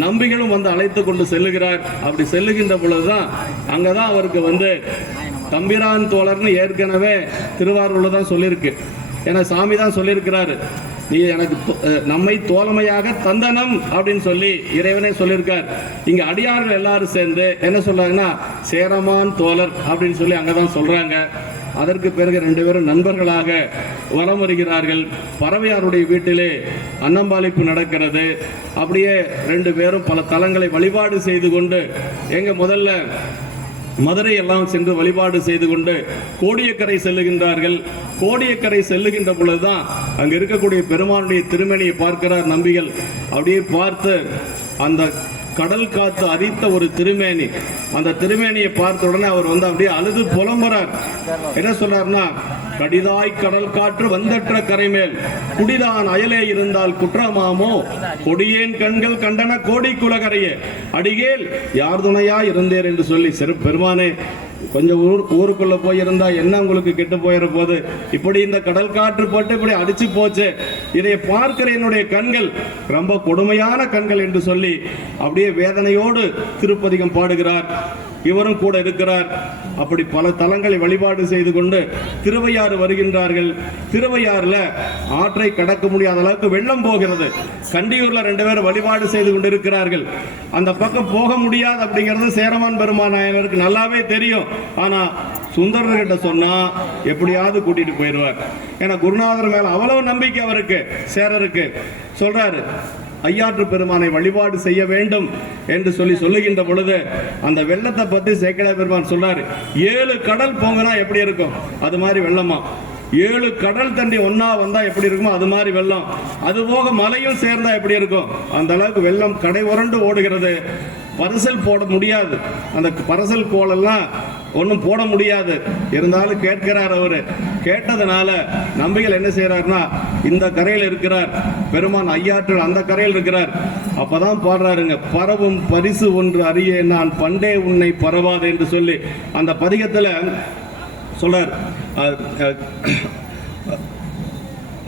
நம்பிகளும் அழைத்து கொண்டு செல்லுகிறார். அப்படி செல்லுகின்ற பொழுதுதான் அங்கதான் அவருக்கு தம்பிரான் தோழர்னு ஏற்கனவே திருவாரூர்ல தான் சொல்லியிருக்கு. ஏன்னா சாமி தான் சொல்லியிருக்கிறாரு, நீ எனக்கு நம்மை தோழமையாக தந்தனம் அப்படின்னு சொல்லி இறைவனே சொல்லியிருக்கார். இங்க அடியார்கள் எல்லாரும் சேர்ந்து என்ன சொல்றாங்கன்னா, சேரமான் தோழர் அப்படின்னு சொல்லி அங்கதான் சொல்றாங்க. அதற்கு பிறகு 2 பேரும் நண்பர்களாக வலம் வருகிறார்கள். பறவையாருடைய வீட்டிலே அன்னம்பாளிப்பு நடக்கிறது. அப்படியே 2 பேரும் பல தலங்களை வழிபாடு செய்து கொண்டு முதல்ல மதுரை எல்லாம் சென்று வழிபாடு செய்து கொண்டு கோடியக்கரை செல்லுகின்றார்கள். கோடியக்கரை செல்லுகின்ற பொழுதுதான் அங்க இருக்கக்கூடிய பெருமானுடைய திருமேனியை பார்க்கிறார் நம்பிகள். அப்படியே பார்த்து அந்த கடல் காத்து அரித்த ஒரு திருமேனி, அந்த திருமேனியை பார்த்த உடனே அவர் அப்படியே அழுது புலம்புறார். என்ன சொல்றாருன்னா, கடிதாய் கடல் காற்று வந்தற்ற கரைமேல் குடிதான் அயலே இருந்தால் குற்றமாமோ கொடியேன் கண்கள் கண்டன கோடி குலகரையே அடிகேல் யார் துணையா இருந்தேர் என்று சொல்லி பெருமானே கொஞ்சம் ஊருக்குள்ள போயிருந்தா என்ன உங்களுக்கு கெட்டு போயிட போது, இப்படி இந்த கடல் காற்று பட்டு இப்படி அடிச்சு போச்சு, இதை பார்க்கிற என்னுடைய கண்கள் ரொம்ப கொடுமையான கண்கள் என்று சொல்லி அப்படியே வேதனையோடு திருப்பதிகம் பாடுகிறார். இவரும் கூட இருக்கிறார். அப்படி பல தலங்களை வழிபாடு செய்து கொண்டு திருவையாறு வருகின்றார்கள். திருவையாறுல ஆற்றை கடக்க முடியாத அளவுக்கு வெள்ளம் போகிறது. கண்டியூர்ல 2 பேர் வழிபாடு செய்து கொண்டு இருக்கிறார்கள். அந்த பக்கம் போக முடியாது அப்படிங்கிறது சேரமான் பெருமான் நாயனருக்கு நல்லாவே தெரியும். ஆனா சுந்தரர்கிட்ட சொன்னா எப்படியாவது கூட்டிட்டு போயிடுவார். ஏன்னா குருநாதர் மேல அவ்வளவு நம்பிக்கை அவருக்கு. சேரருக்கு சொல்றாரு, ஐயாற்று பெருமானை வழிபாடு செய்ய வேண்டும் என்று சொல்லுகின்ற பொழுது அந்த வெள்ளத்தை பத்தி சேக்கிழார் பெருமான் சொல்றாரு, 7 கடல் போங்கன்னா எப்படி இருக்கும் அது மாதிரி வெள்ளமா, 7 கடல் தண்ணி ஒன்னா வந்தா எப்படி இருக்குமோ அது மாதிரி வெள்ளம், அது போக மலையும் சேர்ந்தா எப்படி இருக்கும் அந்த அளவுக்கு வெள்ளம் கடை உரண்டு ஓடுகிறது. பரிசல் போட முடியாது, அந்த பரிசல் கோலெல்லாம் ஒன்றும் போட முடியாது. இருந்தாலும் கேட்கிறார். அவரு கேட்டதுனால நம்பிகள் என்ன செய்யறாருன்னா, இந்த கரையில் இருக்கிறார் பெருமான் ஐயாற்றில், அந்த கரையில் இருக்கிறார். அப்பதான் பாடுறாருங்க, பரவும் பரிசு ஒன்று அறிய நான் பண்டே உன்னை பரவாது என்று சொல்லி அந்த பதிகத்துல சொல்றார்.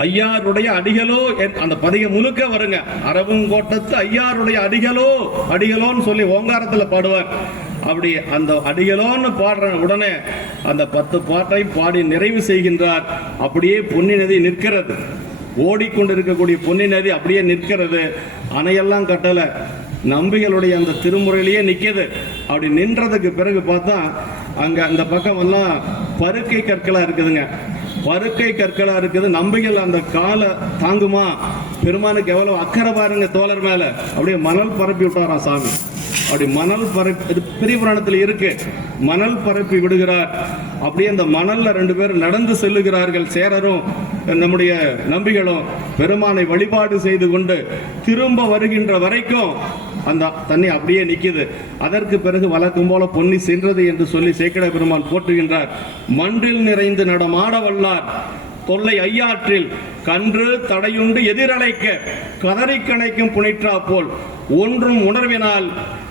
ஐயாருடைய அடிகளோ, அந்த பதிகம் முழுக்க வருங்க. அரவங்கோட்டத்து ஐயாருடைய அடிகளோ, அடிகளோன்னு சொல்லி ஓங்காரத்துல பாடுவார். அப்படி அந்த அடிகளோன்னு பாடுற உடனே அந்த 10 பாட்டை பாடி நிறைவு செய்கின்றார். அப்படியே பொன்னி நதி நிற்கிறது. ஓடிக்கொண்டிருக்கக்கூடிய பொன்னி நதி அப்படியே நிற்கிறது. அணையெல்லாம் கட்டல, நம்பிகளுடைய அந்த திருமுறையிலேயே நிற்கிது. அப்படி நின்றதுக்கு பிறகு பார்த்தா அங்க அந்த பக்கம் எல்லாம் பருக்கை கற்களா இருக்குதுங்க. பருக்கை கற்களா இருக்குது. நம்பிகள் அந்த காலை தாங்குமா? பெருமானுக்கு எவ்வளவு அக்கறை பாருங்க தோழர் மேல. அப்படியே மணல் பரப்பி விட்டாராம் சாமி. அப்படி மணல் பரப்பி, பெரிய புராணத்தில் இருக்கு, மணல் பரப்பி விடுகிறார். அப்படியே அந்த மணல்ல 2 பேர் நடந்து செல்லுகிறார்கள். சேரரும் நம்முடைய நம்பிகளும் பெருமானை வழிபாடு செய்து கொண்டு திரும்ப வருகின்ற வரைக்கும் அந்த தண்ணி அப்படியே நிக்குது. அதற்கு பிறகு வழக்கம் போல பொன்னி சென்றது என்று சொல்லி சேக்கிழார் பெருமான் போற்றுகின்றார். மன்றில் நிறைந்து நடமாட வல்லார் தொல்லை ஐயாற்றில் கன்று தடையுண்டு எதிரலைக்க கதறி கணைக்கும் புனிற்றா போல் ஒன்றும் உணர்வினால்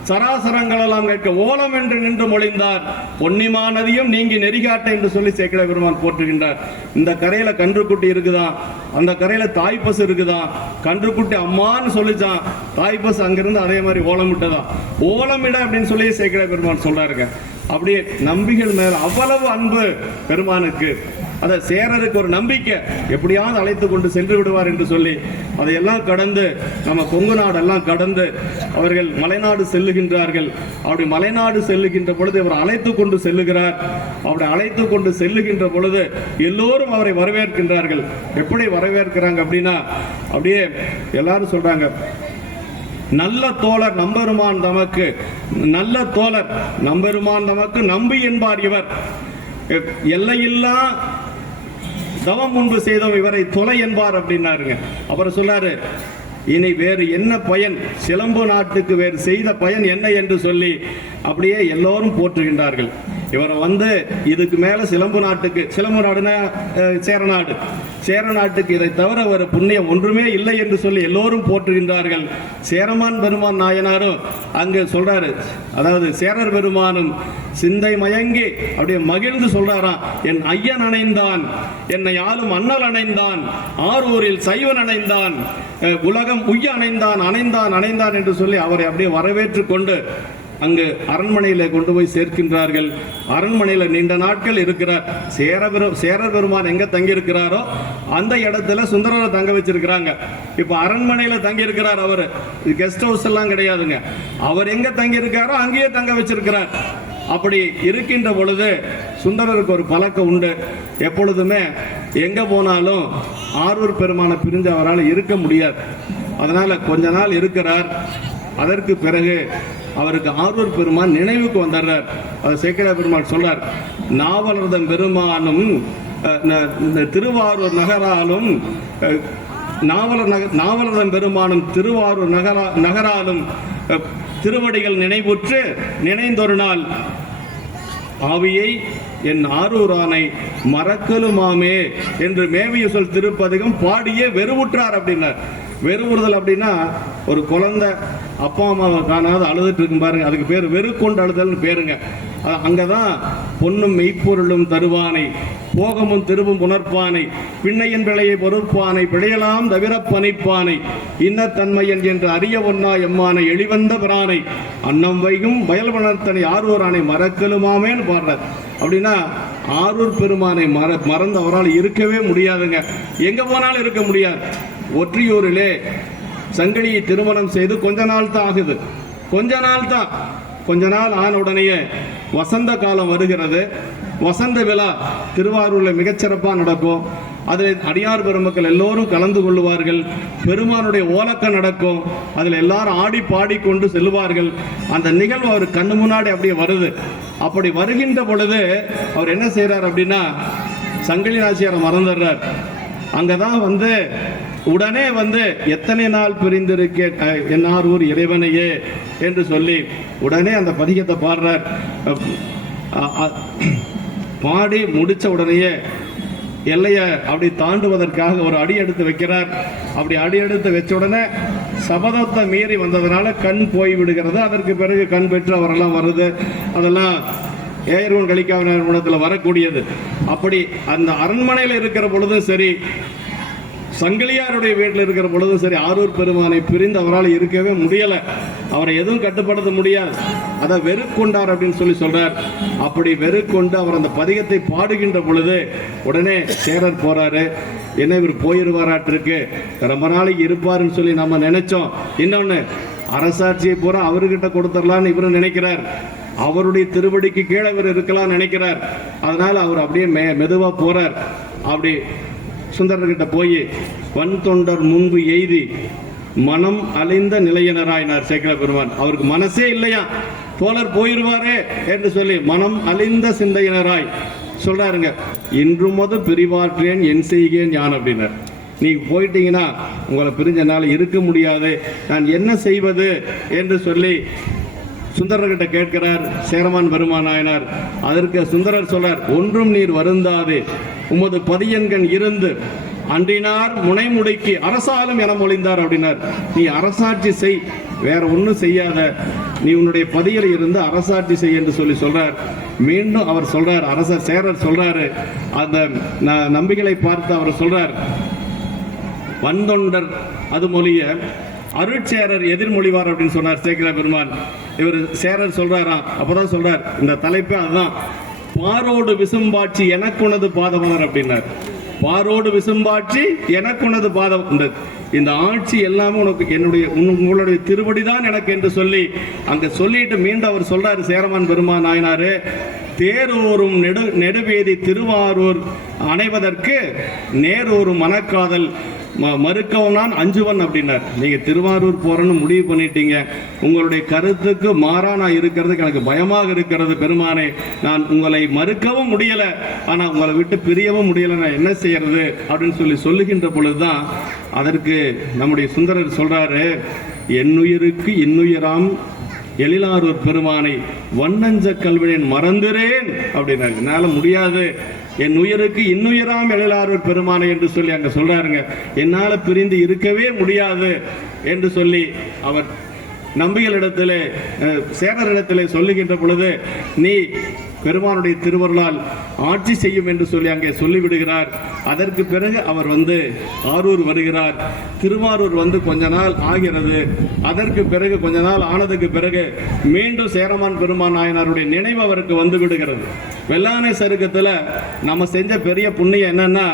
சராசரங்களெல்லாம் கேட்க ஓலம் என்று நின்று மொழிந்தார். பொன்னிமா நதியும் நீங்கி நெறிகாட்ட என்று சொல்லி சேக்கிழார் பெருமான் போற்றுகின்றார். இந்த கரையில கன்றுக்குட்டி இருக்குதான், அந்த கரையில தாய்ப்பசு இருக்குதான். கன்றுக்குட்டி அம்மான்னு சொல்லிச்சான், தாய்ப்பசு அங்கிருந்து அதே மாதிரி ஓலமிட்டதான். ஓலமிட அப்படின்னு சொல்லி சேக்கிழார் பெருமான் சொல்றாருங்க. அப்படியே நம்பிகள் மேல அவ்வளவு அன்பு பெருமானுக்கு. அத சேரருக்கு ஒரு நம்பிக்கை, எப்படியாவது அழைத்து கொண்டு சென்று விடுவார் என்று சொல்லி அதையெல்லாம் கடந்து நம்ம கொங்கு நாடெல்லாம் கடந்து அவர்கள் மலைநாடு செல்லுகின்றார்கள். அப்படி மலைநாடு செல்லுகின்ற பொழுது அவர் அழைத்து கொண்டு செல்லுகிறார். அப்படி அழைத்து கொண்டு செல்லுகின்ற பொழுது எல்லோரும் அவரை வரவேற்கின்றார்கள். எப்படி வரவேற்கிறாங்க அப்படின்னா, அப்படியே எல்லாரும் சொல்றாங்க, நல்ல தோழர் நம்பெருமான் தமக்கு, நல்ல தோழர் நம்பெருமான் தமக்கு நம்பி என்பார் இவர், எல்லையில்லா தவம் முன்பு செய்தோம் இவரை தொலை என்பார் அப்படின்னாருங்க. அப்புறம் சொல்லாரு, இனி வேறு என்ன பயன், சிலம்பு நாட்டுக்கு வேறு செய்த பயன் என்ன என்று சொல்லி அப்படியே எல்லோரும் போற்றுகின்றார்கள். இவரை இதுக்கு மேல சிலம்பு நாட்டுக்கு, சிலம்பு நாடுனா சேரநாடு, சேரநாட்டுக்கு இதை தவிர ஒரு புண்ணியம் ஒன்றுமே இல்லை என்று சொல்லி எல்லோரும் போற்றுகின்றார்கள். சேரமான் பெருமான் நாயனாரும் அங்கு சொல்றாரு, அதாவது சேரர் பெருமானும் சிந்தை மயங்கி அப்படியே மகிழ்ந்து சொல்றாராம், என் ஐயன் அணைந்தான், என்னை ஆளும் அண்ணல் அணைந்தான், ஆரூரில் சைவன் அணைந்தான், உலகம் உய்ய அணைந்தான், அணைந்தான் அணைந்தான் என்று சொல்லி அவரை அப்படியே வரவேற்று கொண்டு அங்கு அரண்மனையில கொண்டு போய் சேர்க்கின்றார்கள். அரண்மனையில நீண்ட நாட்கள் இருக்கிறார். சேரர் பெருமான் எங்க தங்கி இருக்கிறாரோ அந்த இடத்துல சுந்தரரை தங்க வச்சிருக்கிறாங்க. இப்ப அரண்மனையில தங்கி இருக்கிறார். அவரு கெஸ்ட் ஹவுஸ் எல்லாம் கிடையாதுங்க. அவர் எங்க தங்கி இருக்காரோ அங்கேயே தங்க வச்சிருக்கிறார். அப்படி இருக்கின்ற பொழுது சுந்தரருக்கு ஒரு பழக்கம் உண்டு. எப்பொழுதுமே எங்க போனாலும் ஆரூர் பெருமானை பிரிஞ்சு அவரால் இருக்க முடியாது. அதனால கொஞ்ச நாள் இருக்கிறார். அதற்கு பிறகு அவருக்கு ஆரூர் பெருமான் நினைவுக்கு வந்துடுறார். அதை சேக்கிழார் பெருமான் சொல்றார், நாவலர்தம் பெருமானும் திருவாரூர் நகராலும், நாவலர்தம் பெருமானும் திருவாரூர் நகராலும் திருவடிகள் நினைவுற்று நினைந்தொரு நாள் ஆவியை என் ஆரூரானை மறக்கலுமாமே என்று மேவிய சொல் திருப்பதிகம் பாடியே வெறுவுற்றார் அப்படின்னார். வெறுவுறுதல் அப்படின்னா ஒரு குழந்தை அப்பா அம்மாவை காணாத அழுதுட்டு இருக்கும் பாருங்க, அதுக்கு பேர் வெறுக்கொண்டு அழுதல்னு பேருங்க. அங்கதான் பொன்னும் மெய்ப்பொருளும் தருவானை போகமும் திருவும் உணர்ப்பானை பின்னையின் பிழையை பொறுப்பானை பிழையலாம் தவிர பணிப்பானை இன்னத்தன்மையன் என்று அறிய ஒன்னா எம்மானை எளிவந்த பிரானை அன்னம் வைகும் வயல் வளர்த்தனை ஆரூரானை மறக்கலுமாமேன்னு பாடுறார். அப்படின்னா ஆரூர் பெருமானை மறந்து அவரால் இருக்கவே முடியாதுங்க. எங்க போனாலும் இருக்க முடியாது. ஒற்றியூரிலே சங்கிலியை திருமணம் செய்து கொஞ்ச நாள் தான் ஆகுது. கொஞ்ச நாள் ஆன உடனேயே வசந்த காலம் வருகிறது. வசந்த விழா திருவாரூரில் மிகச்சிறப்பாக நடக்கும். அதில் அடியார் பெருமக்கள் எல்லோரும் கலந்து கொள்ளுவார்கள். பெருமானுடைய ஓலக்கம் நடக்கும். அதில் எல்லாரும் ஆடி பாடிக்கொண்டு செல்லுவார்கள். அந்த நிகழ்வு அவர் கண்ணு முன்னாடி அப்படியே வருது. அப்படி வருகின்ற பொழுது அவர் என்ன செய்கிறார் அப்படின்னா சங்கிலி நாச்சியாரை மறந்துடுறார். அங்கதான் உடனே எத்தனை நாள் பிரிந்திருக்க என்னாரூர் இறைவனையே என்று சொல்லி உடனே அந்த பதிகத்தை பாடுறார். பாடி முடிச்ச உடனேயே எல்லைய அப்படி தாண்டுவதற்காக ஒரு அடி எடுத்து வைக்கிறார். அப்படி அடி எடுத்து வச்ச உடனே சபதத்தை மீறி வந்ததுனால கண் போய் விடுகிறது. அதற்கு பிறகு கண் பெற்று அவரெல்லாம் வருது. அதெல்லாம் ஏயர்கோன் கலிக்காவின் நிறுவனத்தில் வரக்கூடியது. அப்படி அந்த அரண்மனையில் இருக்கிற பொழுதும் சரி, சங்கிலியாருடைய வீட்டில் இருக்கிற பொழுதும் சரி, ஆரூர் பெருமானை பிரிந்து அவரால் இருக்கவே முடியல. அவரை எதுவும் கட்டுப்படுத்த முடியாது. அதை வெறுக்கொண்டார் அப்படின்னு சொல்றார். அப்படி வெறுக்கொண்டு அவர் அந்த பதிகத்தை பாடுகின்ற பொழுது உடனே சேரர் போறாரு. என்ன இவர் போயிருவாராட்டிருக்கு, ரொம்ப நாளைக்கு இருப்பாருன்னு சொல்லி நம்ம நினைச்சோம். இன்னொன்னு அரசாட்சியை பூரா அவர்கிட்ட கொடுத்துடலான்னு இவரு நினைக்கிறார். அவருடைய திருவடிக்கு கீழே இவர் இருக்கலாம் நினைக்கிறார். அதனால அவர் அப்படியே மெதுவா போறார். அப்படி சுந்தரர்கிட்ட போய் வன் தொண்டர் முன்பு எய்தி மனம் அலைந்த நிலையினராயினார் சேக்கிழ பெருமான். அவருக்கு மனசே இல்லையா, தோழர் போயிருவாரே என்று சொல்லி மனம் அலைந்த சிந்தையினராய் சொல்றாருங்க. இன்று முத பிரிவாற்றேன் என் செய்கேன் யான் அப்படின்னார். நீங்க போயிட்டீங்கன்னா உங்களை பிரிஞ்சனால இருக்க முடியாது, நான் என்ன செய்வது என்று சொல்லி சுந்தரர்கிட்ட கேட்கிறார் சேரமான் பெருமான் நாயனார். அதற்கு சுந்தரர் சொல்றார், ஒன்றும் நீர் வருந்தாதே, உமது பதியன்கண் இருந்து அன்றினார் முனைமுடைக்கு அரசாலும் என மொழிந்தார் அப்படின்னார். நீ அரசாட்சி செய், வேற ஒன்றும் செய்யாத, நீ உன்னுடைய பதியில இருந்து அரசாட்சி செய் என்று சொல்லி சொல்றார். மீண்டும் அவர் சொல்றார், அரசர் சேரர் சொல்றாரு, அந்த நம்பிகளை பார்த்து அவர் சொல்றார், வந்தொண்டர் அது மொழிய அருட்சேரர் எதிர்மொழிவார் அப்படின்னு சொன்னார் சேக்கிழ பெருமான். இவர் சேரர் சொல்றாராம். அப்பதான் சொல்றார், இந்த தலைப்பு அதுதான், பாரோடு விசும்பாட்சி எனக்குனது பாதமலர் அப்படின்னார். பாரோடு விசும்பாட்சி எனக்குனது பாதம், இந்த ஆட்சி எல்லாமே உனக்கு, என்னுடைய உங்களுடைய திருவடிதான் எனக்கு என்று சொல்லி அங்க சொல்லிட்டு மீண்டும் அவர் சொல்றாரு சேரமான் பெருமான் நாயனாரு, தேரூரும் நெடுவேதி திருவாரூர் அணைவதற்கு நேரூரும் மனக்காதல் மறுக்கவும் நான் அஞ்சுவன் அப்படின்னார். நீங்க திருவாரூர் போறன்னு முடிவு பண்ணிட்டீங்க, உங்களுடைய கருத்துக்கு மாறா நான் இருக்கிறதுக்கு எனக்கு பயமாக இருக்கிறது பெருமானே, நான் உங்களை மறுக்கவும் முடியல, ஆனா உங்களை விட்டு பிரியவும் முடியல, நான் என்ன செய்யறது அப்படின்னு சொல்லுகின்ற பொழுதுதான் அதற்கு நம்முடைய சுந்தரர் சொல்றாரு, என்னுயிருக்கு இன்னுயிராம் எழிலாரூர் பெருமானை வண்ணஞ்ச கல்வியன் மறந்துறேன் அப்படின்னாரு. என்னால முடியாது, என் உயிருக்கு இன்னுயிராம் எழிலாரூர் பெருமானை என்று சொல்லி அங்க சொல்றாருங்க. என்னால பிரிந்து இருக்கவே முடியாது என்று சொல்லி அவர் நம்பிகளிடத்திலே சேரரிடத்திலே சொல்லுகின்ற பொழுது, நீ பெருமானுடைய திருவருளால் ஆட்சி செய்யும் என்று சொல்லி அங்கே சொல்லிவிடுகிறார். அதற்கு பிறகு அவர் ஆரூர் வருகிறார். திருவாரூர் கொஞ்ச நாள் ஆகிறது. அதற்கு பிறகு கொஞ்ச நாள் ஆனதுக்கு பிறகு மீண்டும் சேரமான் பெருமான் நாயனாருடைய நினைவு அவருக்கு வந்து விடுகிறது. வெள்ளானை சருக்கத்துல நம்ம செஞ்ச பெரிய புண்ணியம் என்னன்னா,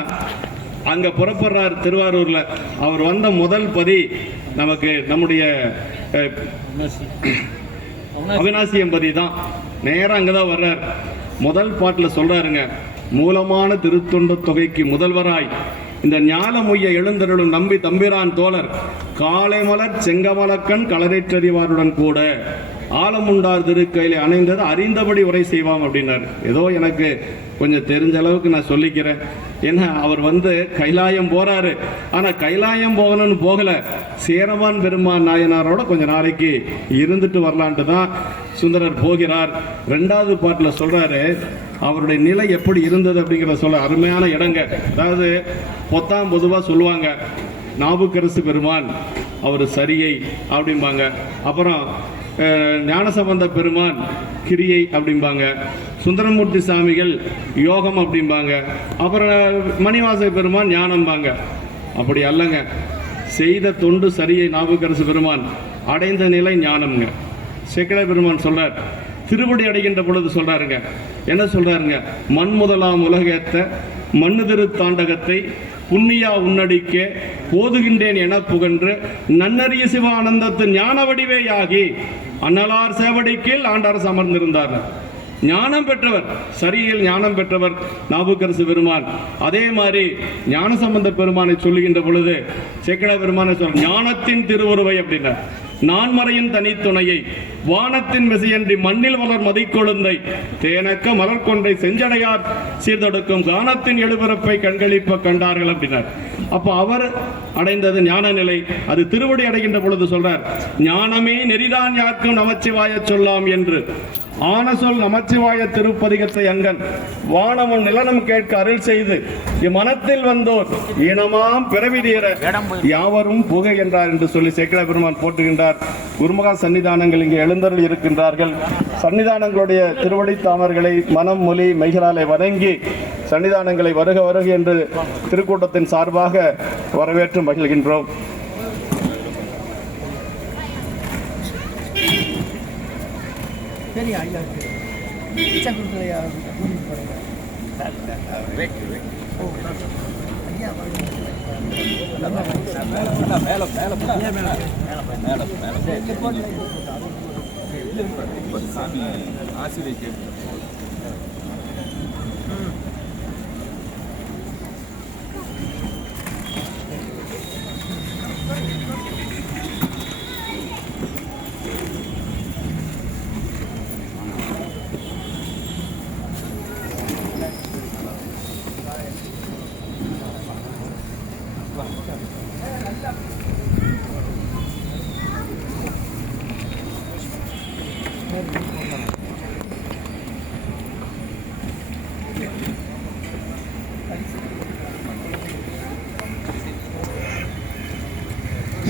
அங்க புறப்படுறார் திருவாரூர்ல. அவர் வந்த முதல் பதி நமக்கு நம்முடைய அவிநாசி எம்பதி தான். நேரம் அங்கதான் வர்றார். முதல் பாட்டில் சொல்றாருங்க, மூலமான திருத்தொண்ட தொகைக்கு முதல்வராய் இந்த ஞாலமொய்ய எழுந்தருளும் நம்பி தம்பிரான் தோழர் காலை மலர் செங்கமலக்கண் களரேற்றறிவாருடன் கூட ஆலமுண்டார் திருக்கையில அணைந்தது அறிந்தபடி உரை செய்வாம் அப்படின்னார். ஏதோ எனக்கு கொஞ்சம் தெரிஞ்ச அளவுக்கு நான் சொல்லிக்கிறேன். ஏன்னா அவர் கைலாயம் போறாரு. ஆனா கைலாயம் போகணும்னு போகல, சேரமான் பெருமான் நாயனாரோட கொஞ்ச நாளைக்கு இருந்துட்டு வரலான்ட்டு தான் சுந்தரர் போகிறார். 2வது பாட்டுல சொல்றாரு அவருடைய நிலை எப்படி இருந்தது அப்படிங்கிற சொல்ல அருமையான இடங்க. அதாவது பொத்தாம் பொதுவா சொல்லுவாங்க, நாவுக்கரசு பெருமான் அவர் சரியை அப்படிம்பாங்க, அப்புறம் ஞானசம்பந்த பெருமான் கிரியை அப்படிம்பாங்க, சுந்தரமூர்த்தி சாமிகள் யோகம் அப்படிம்பாங்க, அப்புறம் மணிவாசக பெருமான் ஞானம்பாங்க. அப்படி அல்லங்க, செய்த தொண்டு சரியை நாவுக்கரசு பெருமான், அடைந்த நிலை ஞானம்ங்க. சேக்கிழார் பெருமான் சொல்றார், திருவடி அடைகின்ற பொழுது சொல்றாருங்க, என்ன சொல்றாருங்க, மண் முதலாம் உலகேத்த மண்ணு திரு தாண்டகத்தை புண்ணியா உன்னடிக்க போதுகின்றேன் என புகன்று நன்னறிய சிவானந்தத்து ஞான வடிவேயாகி அன்னலார் சேவடிக்கீழ் ஆண்டார் அமர்ந்திருந்தார். ஞானம் பெற்றவர், சரியில் ஞானம் பெற்றவர் நாவுக்கரசு பெருமான். அதே மாதிரி ஞானசம்பந்த பெருமானை சொல்லுகின்ற பொழுது சேக்கிழார் பெருமானை சொல்ற, ஞானத்தின் திருவுருவை அப்படின்னார். நான்மறையின் தனித்துணையை வானத்தின் விசையன்றி மண்ணில் வளர் மதிக்கொழுந்தை தேனக்க மலர் கொன்றை செஞ்சடையார் சீர்தொடுக்கும் கானத்தின் எழுபிறப்பை கண்களிப்ப கண்டார்கள் அப்படின்னார். அப்போ அவர் அடைந்தது ஞான நிலை. அது திருவடி அடைகின்ற பொழுது சொல்றார், ஞானமே நெறிதான் யாருக்கும் நமச்சிவாய சொல்லாம் என்று ஆன சொல் நமச்சிவாய திருப்பதிகத்தை அங்கன் வானமும் நிலனும் கேட்க அருள் செய்து இம்மனத்தில் வந்தோர் இனமாம் பிறவி தீர யாவரும் புகை என்றார் என்று சொல்லி சேக்கிழார் பெருமான் போட்டுகின்றார். குருமகா சன்னிதானங்கள் இங்கே எழுந்தருள் இருக்கின்றார்கள். சன்னிதானங்களுடைய திருவடி தாமர்களை மனம் மொழி மைகளாலே வணங்கி சன்னிதானங்களை வருக வருக என்று திருக்கூட்டத்தின் சார்பாக வரவேற்று மகிழ்கின்றோம். சரி ஐயா, பிச்சை கொடுக்கலையா?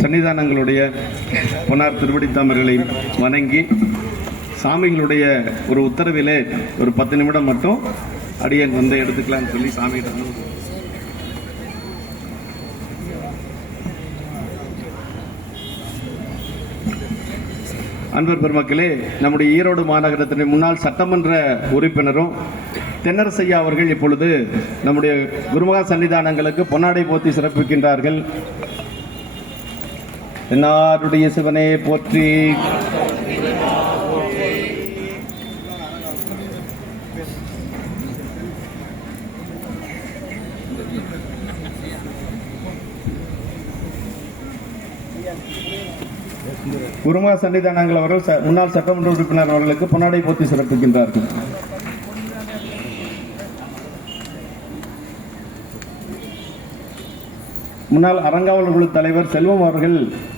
சன்னிதானங்களுடைய பொன்னார் திருவடித்தாமர்களை வணங்கி சாமிகளுடைய ஒரு உத்தரவிலே ஒரு 10 நிமிடம் மட்டும் அடியன் எடுத்துக்கலாம்னு சொல்லி சாமிகிட்ட அன்பர் பெருமக்களே, நம்முடைய ஈரோடு மாநகரத்தின் முன்னாள் சட்டமன்ற உறுப்பினரும் தென்னரசையா அவர்கள் இப்பொழுது நம்முடைய குருமகா சன்னிதானங்களுக்கு பொன்னாடை போத்தி சிறப்பிக்கின்றார்கள். என்னாருடைய சிவனே போற்றி. குருமகா சன்னிதானங்கள் அவர்கள் முன்னாள் சட்டமன்ற உறுப்பினர் அவர்களுக்கு பொன்னாடை போத்தி சிறப்பிக்கின்றார்கள். முன்னாள் அறங்காவலர் குழு தலைவர் செல்வம் அவர்கள்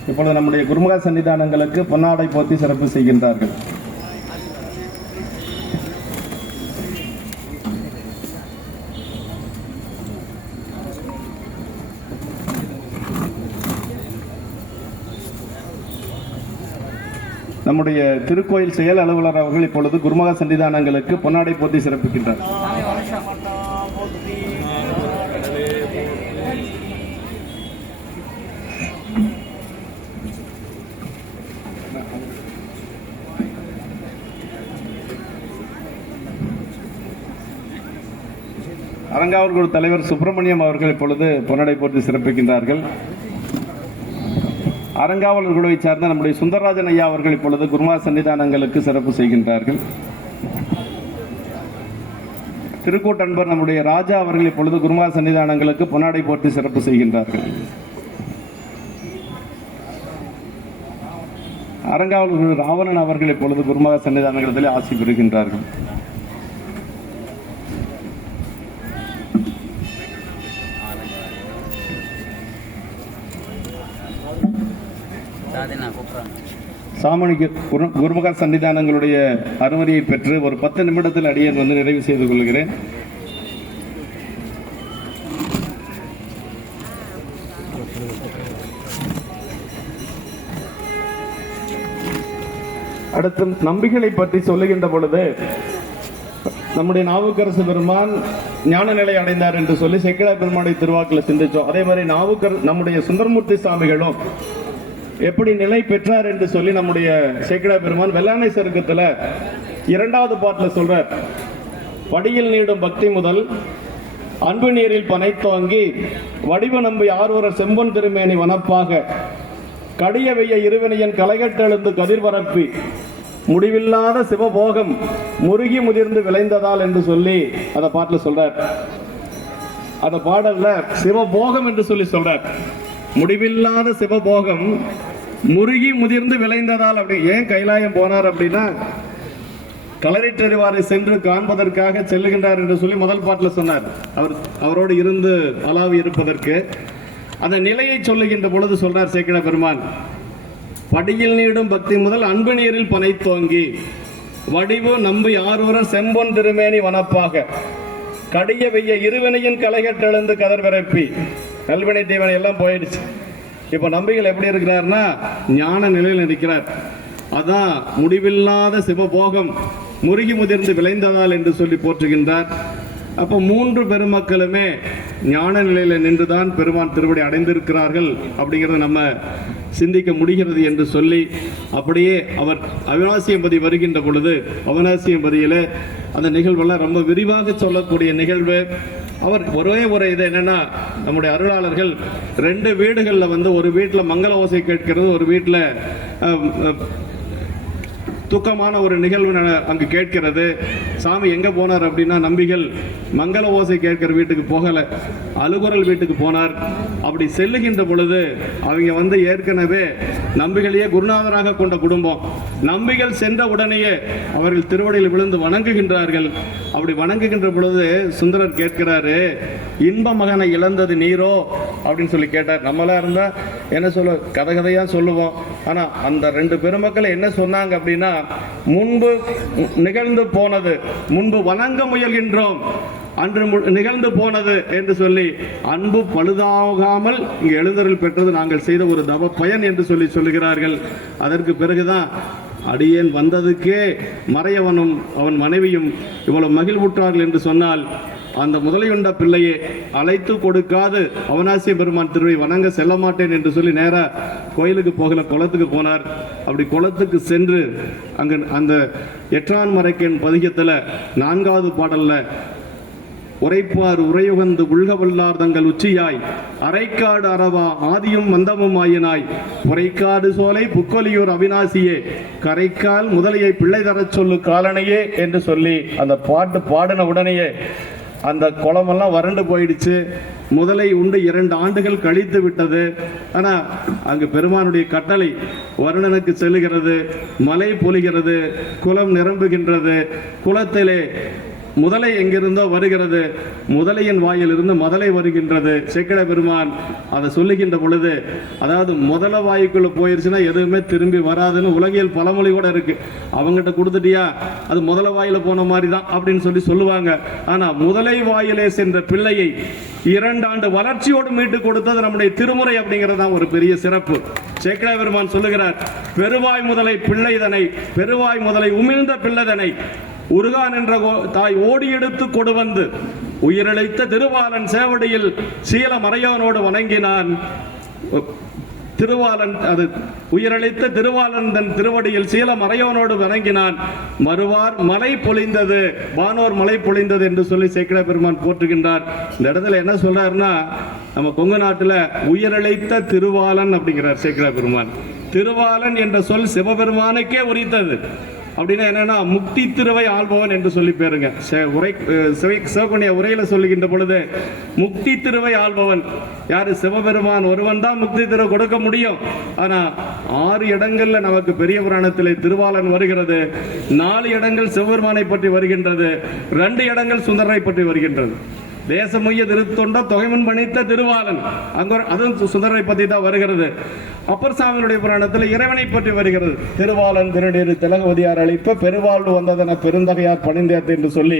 இப்பொழுது நம்முடைய குருமகா சன்னிதானங்களுக்கு பொன்னாடை போத்தி சிறப்பு செய்கின்றார்கள். நம்முடைய திருக்கோயில் செயல் அலுவலர் அவர்கள் இப்பொழுது குருமகா சன்னிதானங்களுக்கு பொன்னாடை போத்தி சிறப்பிக்கின்றார். அறங்காவலர் குழு தலைவர் சுப்பிரமணியம் அவர்கள் இப்பொழுது பொன்னாடை போற்றி சிறப்பிக்கின்றார்கள். அறங்காவலர் குழுவை சார்ந்த நம்முடைய சுந்தரராஜன் ஐயா அவர்கள் இப்பொழுது குருமகா சன்னிதானங்களுக்கு சிறப்பு செய்கின்றார்கள். திருக்கூட்டன்பர் நம்முடைய ராஜா அவர்கள் இப்பொழுது குருமகா சன்னிதானங்களுக்கு பொன்னாடை போற்றி சிறப்பு செய்கின்றார்கள். அறங்காவலர் ராவணன் அவர்கள் இப்பொழுது குருமகா சன்னிதானங்களில் ஆசி பெறுகின்றார்கள். சாமணிக்கு குருமகா சன்னிதானங்களுடைய அனுமதியை பெற்று ஒரு 10 நிமிடத்தில் அடியேன் வந்து நிறைவு செய்து கொள்கிறேன். அடுத்து நம்பிகளை பற்றி சொல்லுகின்ற பொழுது நம்முடைய நாவுக்கரசு பெருமான் ஞான நிலை அடைந்தார் என்று சொல்லி சேக்கிழார் பெருமானுடைய திருவாக்கில் சிந்திச்சோம். அதே மாதிரி நம்முடைய சுந்தரமூர்த்தி சுவாமிகளும் எப்படி நிலை பெற்றார் என்று சொல்லி நம்முடைய சேக்கிழார் பெருமான் வெள்ளானை சருக்கத்துல 2வது பாட்டில் சொல்றார். படியில் நீடும் பக்தி முதல் அன்பு நீரில் பனைத்தோங்கி வடிவ நம்பி ஆர்வர செம்பொன் திருமேனி வனப்பாக கடிய வெய்ய இருவினையன் களைகட்டெழுந்து கதிர்பரப்பி முடிவில்லாத சிவபோகம் முருகி முதிர்ந்து விளைந்ததால் என்று சொல்லி அந்த பாட்டில் சொல்றார். அந்த பாடல்ல சிவபோகம் என்று சொல்லி சொல்றார். முடிவில்லாத சிவபோகம் முருகி முதிர்ந்து விளைந்ததால். அப்படி ஏன் கைலாயம் போனார் அப்படின்னா களரிற்றறிவாரை சென்று காண்பதற்காக செல்லுகின்றார் என்று சொல்லி முதல் பாட்டில் சொன்னார். அவரோடு இருந்து அலாவி இருப்பதற்கு அந்த நிலையை சொல்லுகின்ற பொழுது சொல்றார் சேக்கிழார் பெருமான். படியில் நீடும் பக்தி முதல் அன்பு நீரில் பனைத்தோங்கி வடிவு நம்பி ஆரூர செம்பொன் திருமேனி வனப்பாக கடிய வெய்ய இருவினையின் களைகட்டெழுந்து கதர் விரப்பி. கல்வினை தீவனை எல்லாம் போயிடுச்சு. இப்ப நம்பிகள் எப்படி இருக்கிறார்னா ஞான நிலையில் இருக்கிறார். அதான் முடிவில்லாத சிவபோகம் முருகி முதிர்ந்து விளைந்ததால் என்று சொல்லி போற்றுகின்றார். அப்போ 3 பெருமக்களுமே ஞான நிலையில நின்றுதான் பெருமான் திருவடி அடைந்திருக்கிறார்கள் அப்படிங்கிறத நம்ம சிந்திக்க முடிகிறது என்று சொல்லி அப்படியே அவர் அவிநாசியம்பதி வருகின்ற பொழுது அவிநாசியம்பதியில அந்த நிகழ்வெல்லாம் ரொம்ப விரிவாக சொல்லக்கூடிய நிகழ்வு. அவர் ஒரே ஒரு இது என்னன்னா நம்முடைய அருளாளர்கள் 2 வீடுகளில் வந்து ஒரு வீட்டில் மங்கள ஓசை கேட்கிறது, ஒரு வீட்டில் துக்கமான ஒரு நிகழ்வு அங்கு கேட்கிறது. சாமி எங்க போனார் அப்படின்னா நம்பிகள் மங்கள ஓசை கேட்கிற வீட்டுக்கு போகல, அழுகுரல் வீட்டுக்கு போனார். அப்படி செல்லுகின்ற பொழுது அவங்க வந்து ஏற்கனவே நம்பிகளையே குருநாதராக கொண்ட குடும்பம். நம்பிகள் சென்ற உடனேயே அவர்கள் திருவடியில் விழுந்து வணங்குகின்றார்கள். அப்படி வணங்குகின்ற பொழுது சுந்தரர் கேட்கிறாரு, இன்ப மகனை இழந்தது நீரோ அப்படின்னு சொல்லி கேட்டார். நம்மளா இருந்தா என்ன சொல்ல கதையா சொல்லுவோம். ஆனா அந்த 2 பெருமக்கள் என்ன சொன்னாங்க அப்படின்னா, முன்பு நிகழ்ந்து போனது, முன்பு வணங்க முயல்கின்றோம், அன்று நிகழ்ந்து போனது என்று சொல்லி அன்பு பழுதாகாமல் இங்கு எழுந்தருள் பெற்றது நாங்கள் செய்த ஒரு தவ பயன் என்று சொல்லி சொல்லுகிறார்கள். அதற்கு பிறகுதான் அடியேன் வந்ததுக்கே மறையவனும் அவன் மனைவியும் இவ்வளவு மகிழ்வுற்றார்கள் என்று சொன்னால், அந்த முதலையுண்ட பிள்ளையை அழைத்து கொடுக்காது அவனாசிய பெருமான் திருவை வணங்க செல்ல மாட்டேன் என்று சொல்லி நேரா கோயிலுக்கு போகல, குளத்துக்கு போனார். அப்படி குளத்துக்கு சென்று அங்கு அந்த எற்றான் மறைக்கன் பதிகத்தில் 4வது பாடல்ல உரைப்பார் உரையுகந்து உள்கவல்லார் தங்கள் உச்சியாய் அரைக்காடு அரவா ஆதியும் மந்தமும் ஆயினாய் புரைக்காடு சோலை புக்கொலியூர் அவிநாசியே கரைக்கால் முதலையை பிள்ளை தரச் சொல்லு காலனையே என்று சொல்லி அந்த பாட்டு பாடின உடனேயே அந்த குளமெல்லாம் வறண்டு போயிடுச்சு. முதலை உண்டு 2 ஆண்டுகள் கழித்து விட்டது. ஆனா அங்கு பெருமானுடைய கட்டளை வருணனுக்கு செல்லுகிறது, மலை பொழிகிறது, குளம் நிரம்புகின்றது. குளத்திலே முதலை எங்கிருந்தோ வருகிறது, முதலையின் வாயிலிருந்து மதலை வருகின்றது. சேக்கிழார் பெருமான் அதை சொல்லுகின்ற பொழுது, அதாவது முதல வாயுக்குள்ள போயிருச்சுன்னா எதுவுமே திரும்பி வராதுன்னு உலகியல் பழமொழி கூட இருக்கு. அவங்ககிட்ட கொடுத்துட்டியா அது முதல வாயில போன மாதிரி தான் அப்படின்னு சொல்லி சொல்லுவாங்க. ஆனா முதலை வாயிலே சென்ற பிள்ளையை 2 ஆண்டு வளர்ச்சியோடு மீட்டு கொடுத்தது நம்முடைய திருமுறை அப்படிங்கிறதான் ஒரு பெரிய சிறப்பு. சேக்கிழார் பெருமான் சொல்லுகிறார், பெருவாய் முதலை பிள்ளைதனை பெருவாய் முதலை உமிழ்ந்த பிள்ளைதனை உருகான் என்ற தாய் ஓடி எடுத்து கொடு வந்து உயிரிழைத்த திருவாளன் சேவடியில் சீல மறையோனோடு வணங்கினான். திருவாளன் அது உயிரிழைத்த திருவாளன் தன் திருவடியில் சீல மறையோனோடு வணங்கினான். மறுவார் மலை பொழிந்தது, வானோர் மலை பொழிந்தது என்று சொல்லி சேக்கிழார் பெருமான் போற்றுகின்றார். இந்த இடத்துல என்ன சொல்றாருன்னா, நம்ம கொங்கு நாட்டுல உயிரிழைத்த திருவாளன் அப்படிங்கிறார் சேக்கிழார் பெருமான். திருவாளன் என்ற சொல் சிவபெருமானுக்கே உரித்தது. அப்படின்னா என்னன்னா முக்தி திருவை ஆள்பவன் என்று சொல்லி பேருங்க. சிவகுணிய உரையில சொல்லுகின்ற பொழுது முக்தி திருவை ஆள்பவன் யாரு? சிவபெருமான் ஒருவன் தான் முக்தி திரு கொடுக்க முடியும். ஆனா 6 இடங்கள்ல நமக்கு பெரிய புராணத்திலே திருவாளன் வருகிறது, 4 இடங்கள் சிவபெருமானை பற்றி வருகின்றது, 2 இடங்கள் சுந்தரரை பற்றி வருகின்றது. தேசமுய்ய திருத்தொண்ட தொகைமன் பணித்த திருவாளன். அங்க அதுவும் சுந்தரரை பத்தி தான் வருகிறது. அப்பர் சாமியுடைய புராணத்தில் இறைவனை பற்றி வருகிறது. திருவாளன் திருநீர் திலகவதியார் அளிப்ப பெருவாழ்வு வந்ததென பெருந்தகையார் பணிந்தேத்து என்று சொல்லி